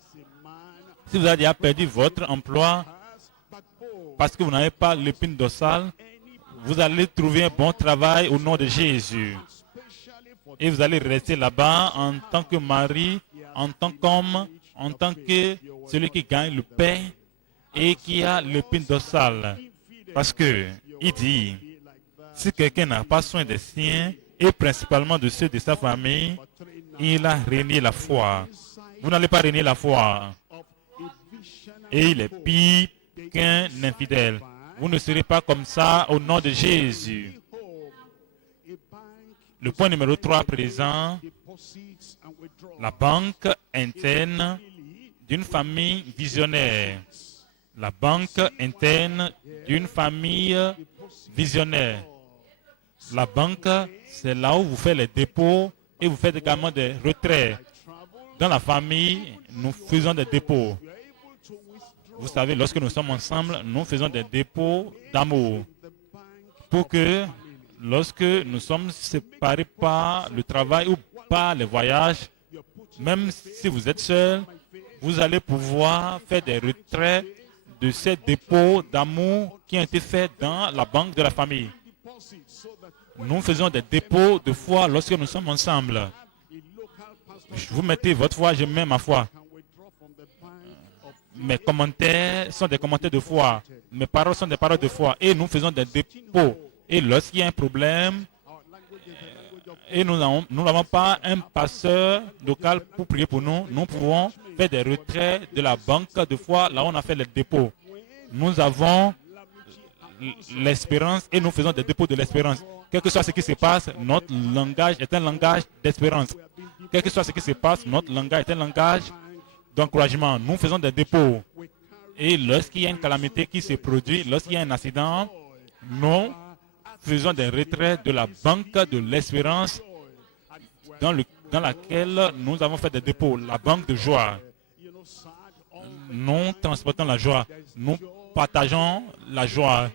Si vous avez déjà perdu votre emploi parce que vous n'avez pas l'épine dorsale, vous allez trouver un bon travail au nom de Jésus. Et vous allez rester là-bas en tant que mari, en tant qu'homme, en tant que celui qui gagne le pain et qui a l'épine dorsale. Parce que il dit, si quelqu'un n'a pas soin des siens, et principalement de ceux de sa famille, il a régné la foi. Vous n'allez pas régner la foi. Et il est pire qu'un infidèle. Vous ne serez pas comme ça au nom de Jésus. Le point numéro 3 présent, la banque interne d'une famille visionnaire. La banque interne d'une famille visionnaire. La banque, c'est là où vous faites les dépôts et vous faites également des retraits. Dans la famille, nous faisons des dépôts. Vous savez, lorsque nous sommes ensemble, nous faisons des dépôts d'amour. Pour que, lorsque nous sommes séparés par le travail ou par les voyages, même si vous êtes seul, vous allez pouvoir faire des retraits de ces dépôts d'amour qui ont été faits dans la banque de la famille. Nous faisons des dépôts de foi lorsque nous sommes ensemble. Vous mettez votre foi, je mets ma foi. Mes commentaires sont des commentaires de foi. Mes paroles sont des paroles de foi. Et nous faisons des dépôts. Et lorsqu'il y a un problème, et nous n'avons pas un pasteur local pour prier pour nous, nous pouvons faire des retraits de la banque de foi, là où on a fait les dépôts. Nous avons l'espérance et nous faisons des dépôts de l'espérance. Quel que soit ce qui se passe, notre langage est un langage d'espérance. Quel que soit ce qui se passe, notre langage est un langage d'encouragement. Nous faisons des dépôts. Et lorsqu'il y a une calamité qui se produit, lorsqu'il y a un accident, nous faisons des retraits de la banque de l'espérance dans laquelle nous avons fait des dépôts, la banque de joie. Nous transportons la joie. Nous partageons la joie.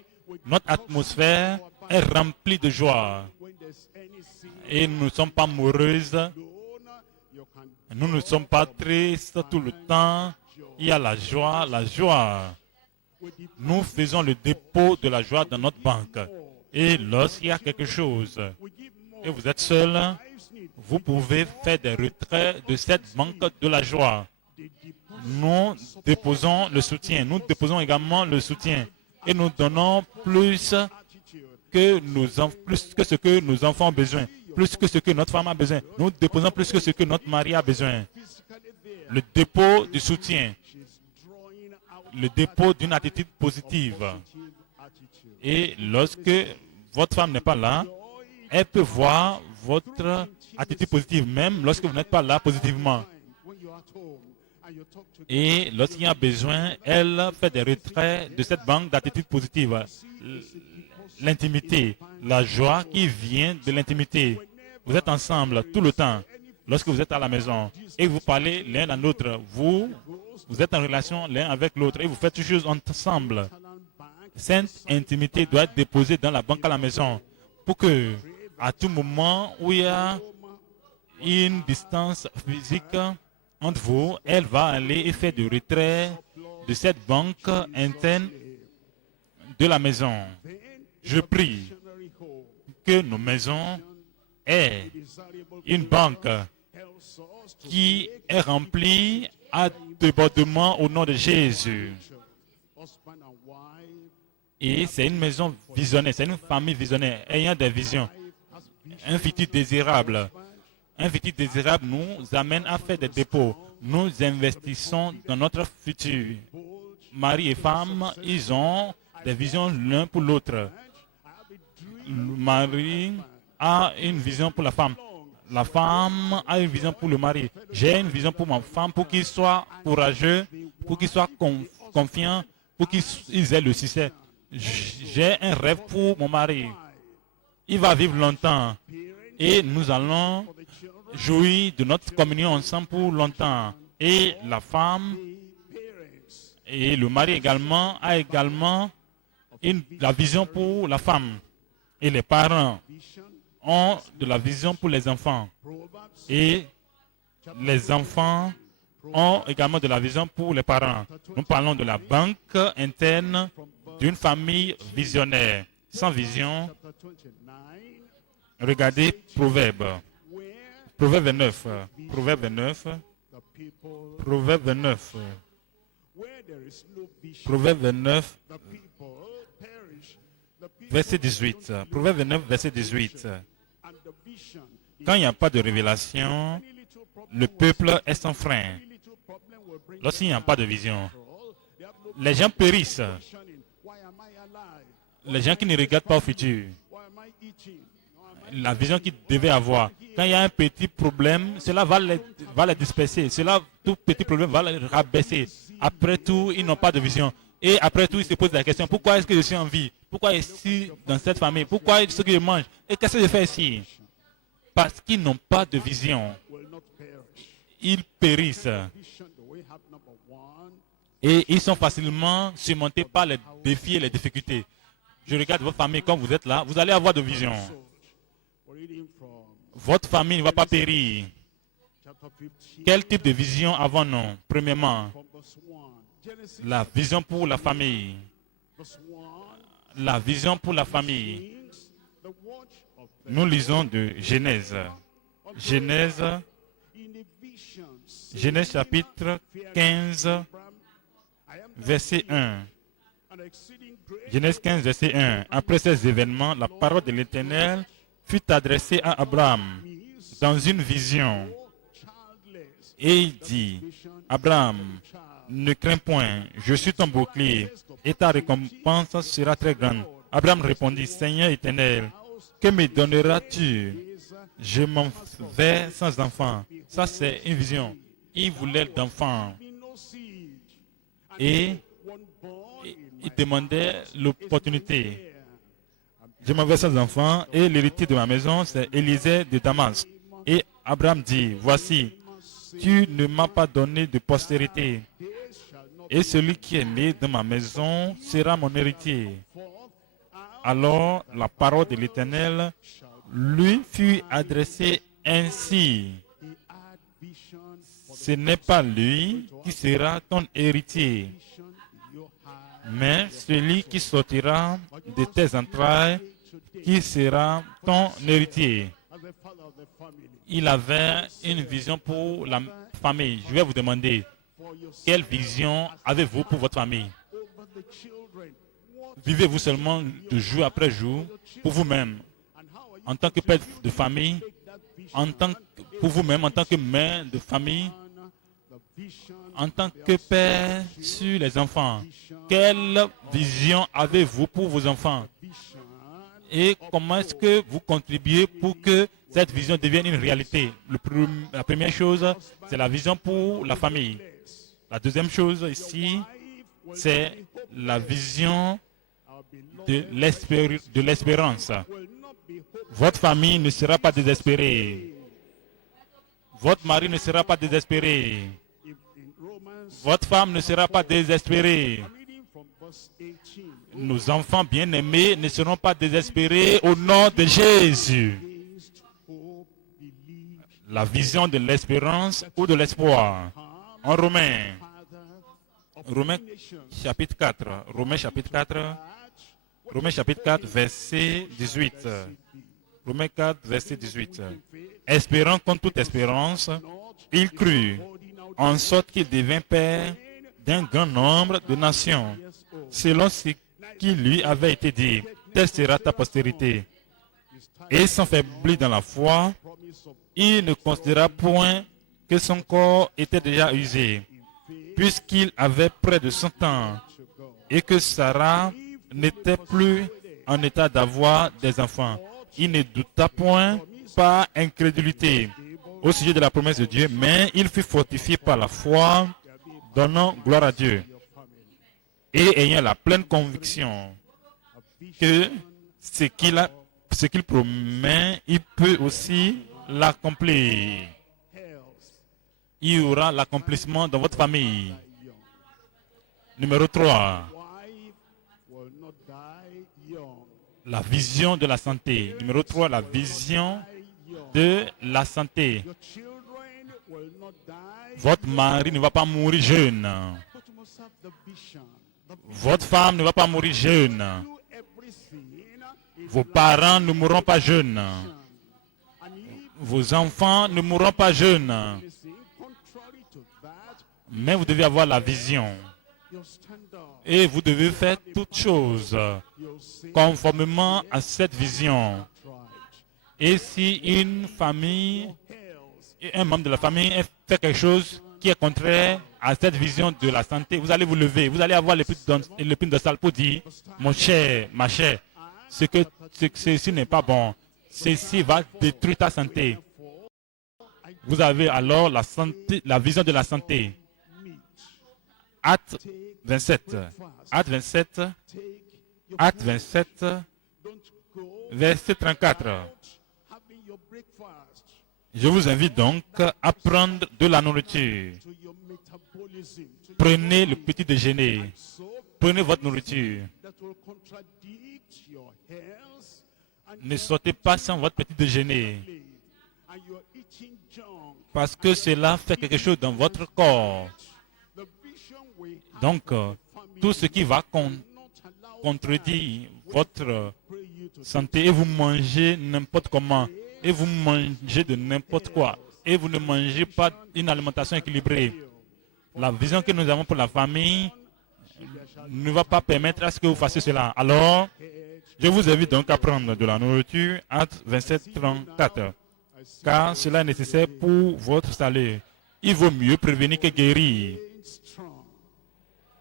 Notre atmosphère est remplie de joie. Et nous ne sommes pas moroses. Nous ne sommes pas tristes tout le temps. Il y a la joie, la joie. Nous faisons le dépôt de la joie dans notre banque. Et lorsqu'il y a quelque chose et vous êtes seul, vous pouvez faire des retraits de cette banque de la joie. Nous déposons le soutien. Nous déposons également le soutien. Et nous donnons plus que ce que nos enfants ont besoin. Plus que ce que notre femme a besoin. Nous déposons plus que ce que notre mari a besoin. Le dépôt du soutien. Le dépôt d'une attitude positive. Et lorsque votre femme n'est pas là, elle peut voir votre attitude positive, même lorsque vous n'êtes pas là positivement. Et lorsqu'il y a besoin, elle fait des retraits de cette banque d'attitude positive. L'intimité, la joie qui vient de l'intimité. Vous êtes ensemble tout le temps. Lorsque vous êtes à la maison et vous parlez l'un à l'autre, vous êtes en relation l'un avec l'autre et vous faites toutes choses ensemble. Cette intimité doit être déposée dans la banque à la maison pour que, à tout moment où il y a une distance physique entre vous, elle va aller et faire du retrait de cette banque interne de la maison. Je prie que nos maisons aient une banque qui est remplie à débordement au nom de Jésus. Et c'est une maison visionnaire, c'est une famille visionnaire, ayant des visions. Un futur désirable. Un futur désirable nous amène à faire des dépôts. Nous investissons dans notre futur. Mari et femme, ils ont des visions l'un pour l'autre. Le mari a une vision pour la femme. La femme a une vision pour le mari. J'ai une vision pour ma femme, pour qu'il soit courageux, pour qu'il soit confiant, pour qu'ils aient le succès. J'ai un rêve pour mon mari. il va vivre longtemps. Et nous allons jouir de notre communion ensemble pour longtemps. Et la femme et le mari également a également la vision pour la femme. Et les parents ont de la vision pour les enfants. Et les enfants ont également de la vision pour les parents. Nous parlons de la banque interne d'une famille visionnaire. Sans vision, regardez Proverbe. Proverbe 29. Proverbe 29. Proverbe 29. Proverbe 29. Verset 18. Proverbe 29, verset 18. Quand il n'y a pas de révélation, le peuple est sans frein. Lorsqu'il n'y a pas de vision, les gens périssent. Les gens qui ne regardent pas au futur. La vision qu'ils devaient avoir. Quand il y a un petit problème, cela va les disperser. Tout petit problème va les rabaisser. Après tout, ils n'ont pas de vision. Et après tout, ils se posent la question, pourquoi est-ce que je suis en vie? Pourquoi ici, dans cette famille? Pourquoi est-ce que je mange? Et qu'est-ce que je fais ici? Parce qu'ils n'ont pas de vision. Ils périssent. Et ils sont facilement surmontés par les défis et les difficultés. Je regarde votre famille, quand vous êtes là, vous allez avoir de vision. Votre famille ne va pas périr. Quel type de vision avons-nous? Premièrement, la vision pour la famille. La vision pour la famille. Nous lisons de Genèse. Genèse chapitre 15, verset 1. Genèse 15, verset 1. Après ces événements, la parole de l'Éternel fut adressée à Abraham dans une vision. Et il dit, Abraham, ne crains point, je suis ton bouclier et ta récompense sera très grande. Abraham répondit, Seigneur éternel, que me donneras-tu? Je m'en vais sans enfant. Ça, c'est une vision. Il voulait d'enfants. Et il demandait l'opportunité. Je m'en vais sans enfant et l'héritier de ma maison, c'est Élisée de Damas. Et Abraham dit, voici, tu ne m'as pas donné de postérité. Et celui qui est né dans ma maison sera mon héritier. Alors la parole de l'Éternel lui fut adressée ainsi. Ce n'est pas lui qui sera ton héritier, mais celui qui sortira de tes entrailles qui sera ton héritier. Il avait une vision pour la famille. Je vais vous demander, quelle vision avez-vous pour votre famille? Vivez-vous seulement de jour après jour pour vous-même, en tant que père de famille, pour vous-même, en tant que mère de famille, en tant que père sur les enfants? Quelle vision avez-vous pour vos enfants? Et comment est-ce que vous contribuez pour que cette vision devienne une réalité? La première chose, c'est la vision pour la famille. La deuxième chose ici, c'est la vision de l'espérance. Votre famille ne sera pas désespérée. Votre mari ne sera pas désespéré. Votre femme ne sera pas désespérée. Nos enfants bien-aimés ne seront pas désespérés au nom de Jésus. La vision de l'espérance ou de l'espoir. En Romains chapitre 4. Romains chapitre 4, verset 18. Romains 4, verset 18. Espérant contre toute espérance, il crut, en sorte qu'il devint père d'un grand nombre de nations, selon ce qui lui avait été dit, telle sera ta postérité. Et s'affaiblit dans la foi, il ne considéra point que son corps était déjà usé, puisqu'il avait près de 100 ans, et que Sarah n'était plus en état d'avoir des enfants. Il ne douta point par incrédulité au sujet de la promesse de Dieu, mais il fut fortifié par la foi, donnant gloire à Dieu, et ayant la pleine conviction que ce ce qu'il promet, il peut aussi l'accomplir. Il y aura l'accomplissement dans votre famille. Numéro 3. La vision de la santé. Numéro 3, la vision de la santé. Votre mari ne va pas mourir jeune. Votre femme ne va pas mourir jeune. Vos parents ne mourront pas jeunes. Vos enfants ne mourront pas jeunes. Mais vous devez avoir la vision. Et vous devez faire toutes choses conformément à cette vision. Et si une famille, un membre de la famille fait quelque chose qui est contraire à cette vision de la santé, vous allez vous lever, vous allez avoir l'épine dorsale pour dire, mon cher, ma chère, ceci n'est pas bon. Ceci va détruire ta santé. Vous avez alors la santé, la vision de la santé. Acte 27. Acte 27. Acte 27. Verset 34. Je vous invite donc à prendre de la nourriture. Prenez le petit déjeuner. Prenez votre nourriture. Ne sortez pas sans votre petit déjeuner. Parce que cela fait quelque chose dans votre corps. Donc, tout ce qui va contredire votre santé et vous mangez n'importe comment, et vous mangez de n'importe quoi, et vous ne mangez pas une alimentation équilibrée. La vision que nous avons pour la famille ne va pas permettre à ce que vous fassiez cela. Alors, je vous invite donc à prendre de la nourriture, Actes 27, 34, car cela est nécessaire pour votre salut. Il vaut mieux prévenir que guérir.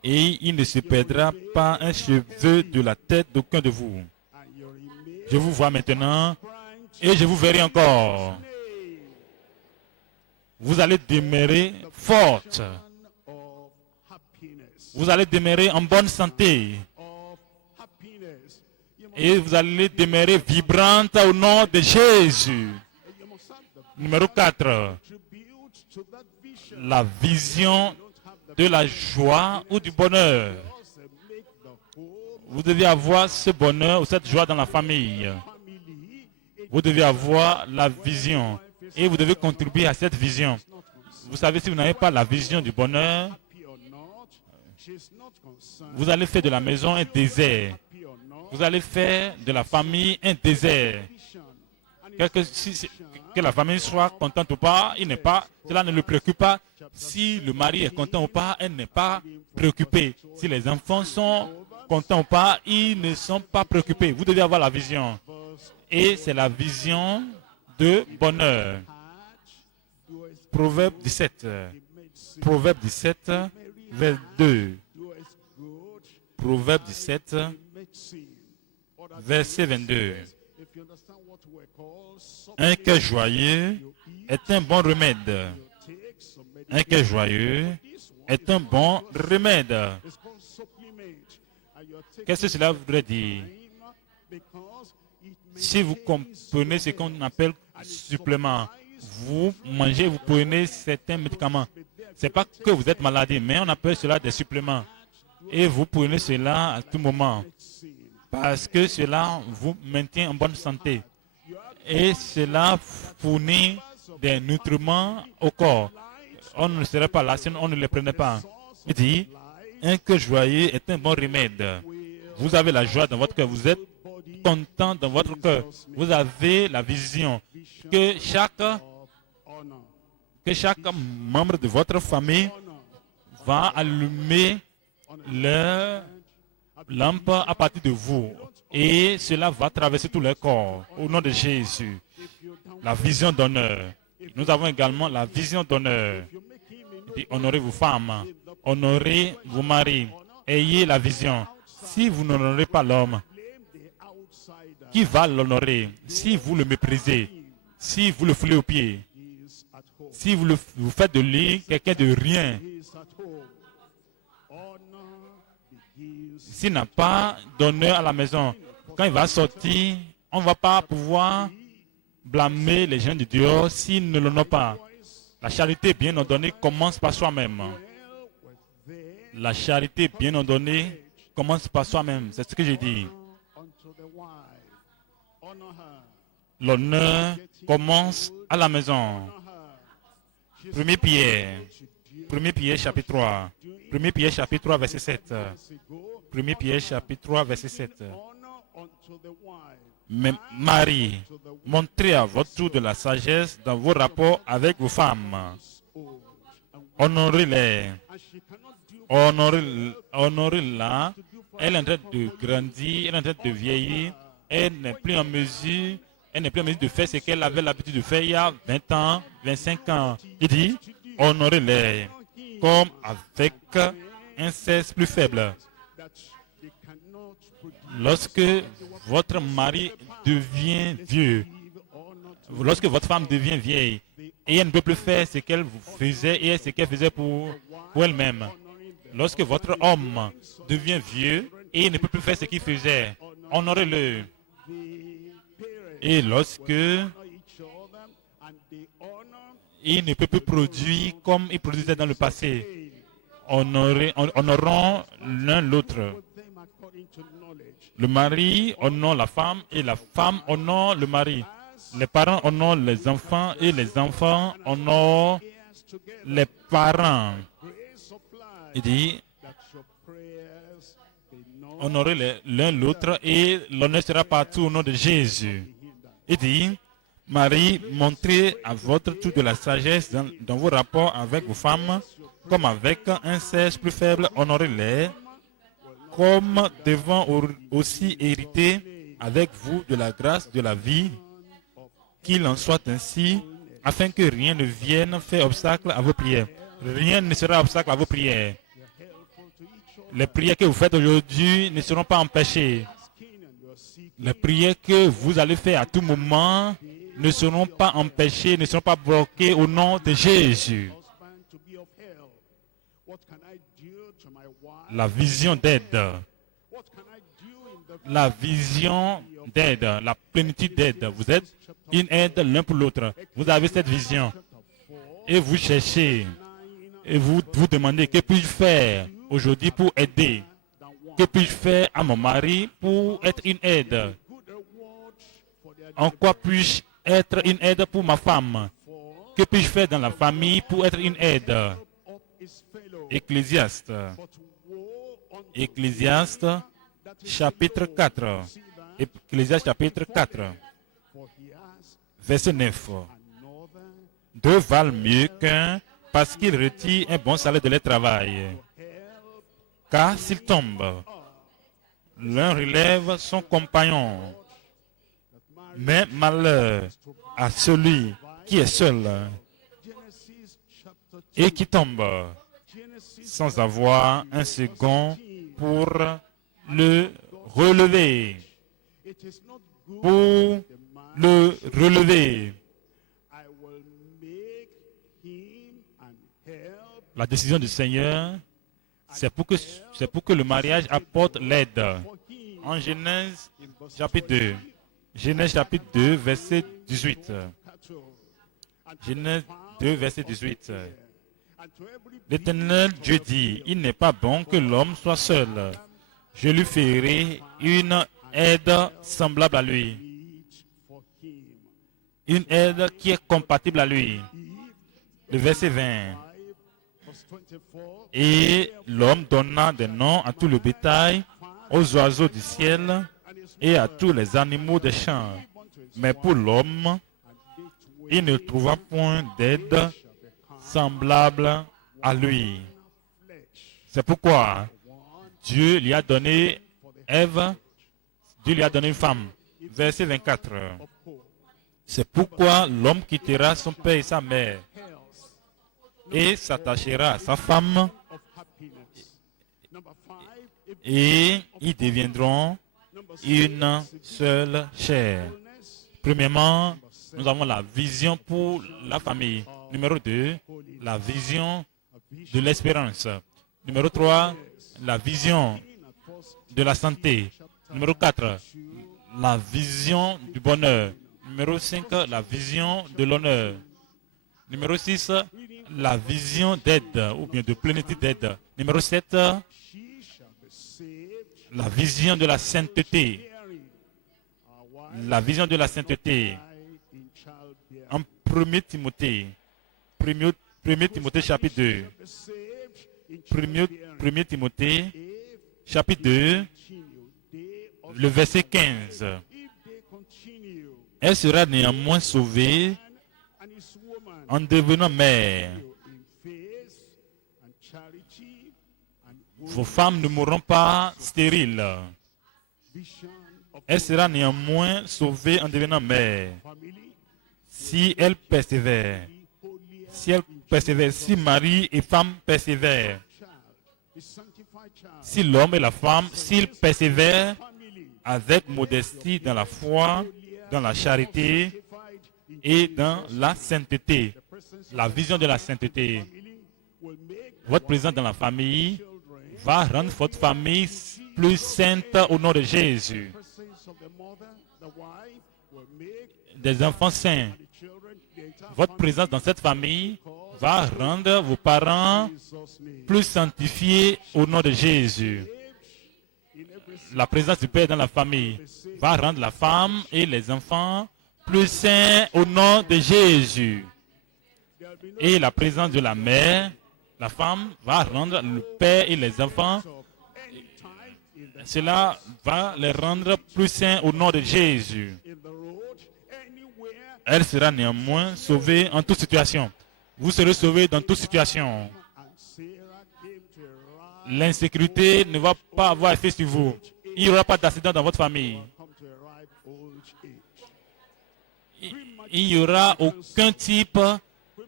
Et il ne se perdra pas un cheveu de la tête d'aucun de vous. Je vous vois maintenant et je vous verrai encore. Vous allez demeurer forte. Vous allez demeurer en bonne santé. Et vous allez demeurer vibrante au nom de Jésus. Numéro 4. La vision de la joie ou du bonheur. Vous devez avoir ce bonheur ou cette joie dans la famille. Vous devez avoir la vision et vous devez contribuer à cette vision. Vous savez, si vous n'avez pas la vision du bonheur, vous allez faire de la maison un désert. Vous allez faire de la famille un désert. Que la famille soit contente ou pas, cela ne le préoccupe pas. Si le mari est content ou pas, elle n'est pas préoccupée. Si les enfants sont contents ou pas, ils ne sont pas préoccupés. Vous devez avoir la vision. Et c'est la vision de bonheur. Proverbe 17. Proverbe 17, vers 2. Proverbe 17, verset 22. Un cœur joyeux est un bon remède. Un cœur joyeux est un bon remède. Qu'est-ce que cela voudrait dire? Si vous comprenez ce qu'on appelle supplément, vous mangez, vous prenez certains médicaments. Ce n'est pas que vous êtes malade, mais on appelle cela des suppléments. Et vous prenez cela à tout moment. Parce que cela vous maintient en bonne santé. Et cela fournit des nutriments au corps. On ne serait pas là si on ne les prenait pas. Il dit, un cœur joyeux est un bon remède. Vous avez la joie dans votre cœur. Vous êtes content dans votre cœur. Vous avez la vision que chaque membre de votre famille va allumer leur lampe à partir de vous. Et cela va traverser tout le corps. Au nom de Jésus. La vision d'honneur. Nous avons également la vision d'honneur. Honorez vos femmes. Honorez vos maris. Ayez la vision. Si vous n'honorez pas l'homme, qui va l'honorer? Si vous le méprisez, si vous le foulez aux pieds, si vous faites de lui quelqu'un de rien, s'il n'a pas d'honneur à la maison, quand il va sortir, On ne va pas pouvoir blâmer les gens de Dieu s'ils ne l'honorent pas. La charité bien ordonnée commence par soi-même. La charité bien ordonnée commence par soi-même. C'est ce que j'ai dit. L'honneur commence à la maison. 1 Pierre chapitre 3. 1 Pierre chapitre 3 verset 7. 1 Pierre chapitre 3 verset 7. Mais Marie, montrez à votre tour de la sagesse dans vos rapports avec vos femmes. Honorez-les. Honorez-la. Elle est en train de grandir, elle est en train de vieillir. Elle n'est plus en mesure de faire ce qu'elle avait l'habitude de faire il y a 20 ans, 25 ans. Il dit, honorez-les comme avec un sexe plus faible. Lorsque votre mari devient vieux, lorsque votre femme devient vieille, et elle ne peut plus faire ce qu'elle faisait et ce qu'elle faisait pour elle-même. Lorsque votre homme devient vieux et il ne peut plus faire ce qu'il faisait, honorez-le. Et lorsque il ne peut plus produire comme il produisait dans le passé, honorons l'un l'autre. Le mari honore la femme et la femme honore le mari. Les parents honorent les enfants et les enfants honorent les parents. Il dit, honorez l'un l'autre et l'honneur sera partout au nom de Jésus. Il dit, Marie, montrez à votre tour de la sagesse dans vos rapports avec vos femmes, comme avec un sexe plus faible, honorez-les, comme devant aussi hériter avec vous de la grâce de la vie, qu'il en soit ainsi, afin que rien ne vienne faire obstacle à vos prières. Rien ne sera obstacle à vos prières. Les prières que vous faites aujourd'hui ne seront pas empêchées. Les prières que vous allez faire à tout moment ne seront pas empêchées, ne seront pas bloquées au nom de Jésus. La vision d'aide. La vision d'aide, la plénitude d'aide. Vous êtes une aide l'un pour l'autre. Vous avez cette vision. Et vous cherchez. Et vous vous demandez, que puis-je faire aujourd'hui pour aider? Que puis-je faire à mon mari pour être une aide? En quoi puis-je être une aide pour ma femme? Que puis-je faire dans la famille pour être une aide? Ecclésiaste. Ecclésiaste chapitre 4. Ecclésiaste chapitre 4. Verset 9. Deux valent mieux qu'un parce qu'ils retirent un bon salaire de leur travail. Car s'ils tombent, l'un relève son compagnon. Mais malheur à celui qui est seul et qui tombe sans avoir un second pour le relever. Pour le relever. La décision du Seigneur, c'est pour que le mariage apporte l'aide. En Genèse chapitre 2. Genèse chapitre 2, verset 18. Genèse 2, verset 18. L'Éternel Dieu dit, il n'est pas bon que l'homme soit seul. Je lui ferai une aide semblable à lui. Une aide qui est compatible à lui. Le verset 20. Et l'homme donna des noms à tout le bétail, aux oiseaux du ciel et à tous les animaux des champs. Mais pour l'homme, il ne trouva point d'aide semblable à lui. C'est pourquoi Dieu lui a donné Ève, Dieu lui a donné une femme. Verset 24. C'est pourquoi l'homme quittera son père et sa mère et s'attachera à sa femme et ils deviendront une seule chair. Premièrement, nous avons la vision pour la famille. Numéro 2, la vision de l'espérance. Numéro 3, la vision de la santé. Numéro 4, la vision du bonheur. Numéro 5, la vision de l'honneur. Numéro 6, la vision d'aide ou bien de plénitude d'aide. Numéro 7, la vision de la sainteté. La vision de la sainteté. En 1 Timothée, 1 Timothée chapitre 2. 1 Timothée chapitre 2, le verset 15. Elle sera néanmoins sauvée en devenant mère. Vos femmes ne mourront pas stériles. Elle sera néanmoins sauvée en devenant mère. Si elle persévère. Si elle persévère, si mari et femme persévèrent. Si l'homme et la femme, s'ils persévèrent avec modestie dans la foi, dans la charité et dans la sainteté. La vision de la sainteté. Votre présence dans la famille va rendre votre famille plus sainte au nom de Jésus. Des enfants saints. Votre présence dans cette famille va rendre vos parents plus sanctifiés au nom de Jésus. La présence du Père dans la famille va rendre la femme et les enfants plus saints au nom de Jésus. Et la présence de la mère, la femme, va rendre le Père et les enfants. Cela va les rendre plus saints au nom de Jésus. Elle sera néanmoins sauvée en toute situation. Vous serez sauvés dans toute situation. L'insécurité ne va pas avoir effet sur vous. Il n'y aura pas d'accident dans votre famille. Il n'y aura aucun type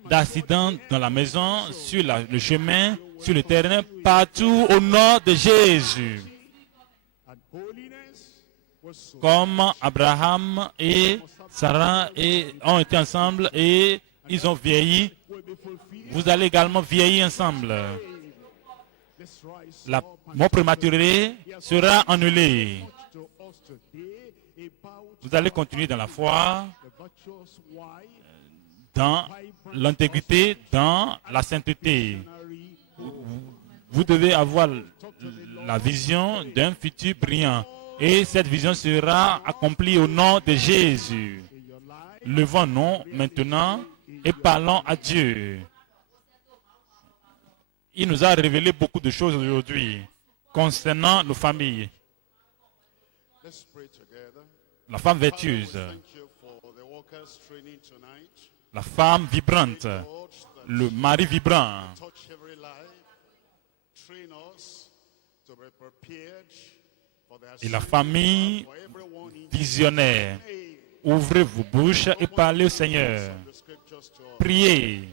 d'accident dans la maison, sur le chemin, sur le terrain, partout au nom de Jésus. Comme Abraham et Sarah ont été ensemble et ils ont vieilli, vous allez également vieillir ensemble. La mort prématurée sera annulée. Vous allez continuer dans la foi, dans l'intégrité, dans la sainteté. Vous devez avoir la vision d'un futur brillant. Et cette vision sera accomplie au nom de Jésus. Levons-nous maintenant et parlons à Dieu. Il nous a révélé beaucoup de choses aujourd'hui concernant nos familles. La femme vertueuse, la femme vibrante, le mari vibrant. Et la famille visionnaire. Ouvrez vos bouches et parlez au Seigneur. Priez.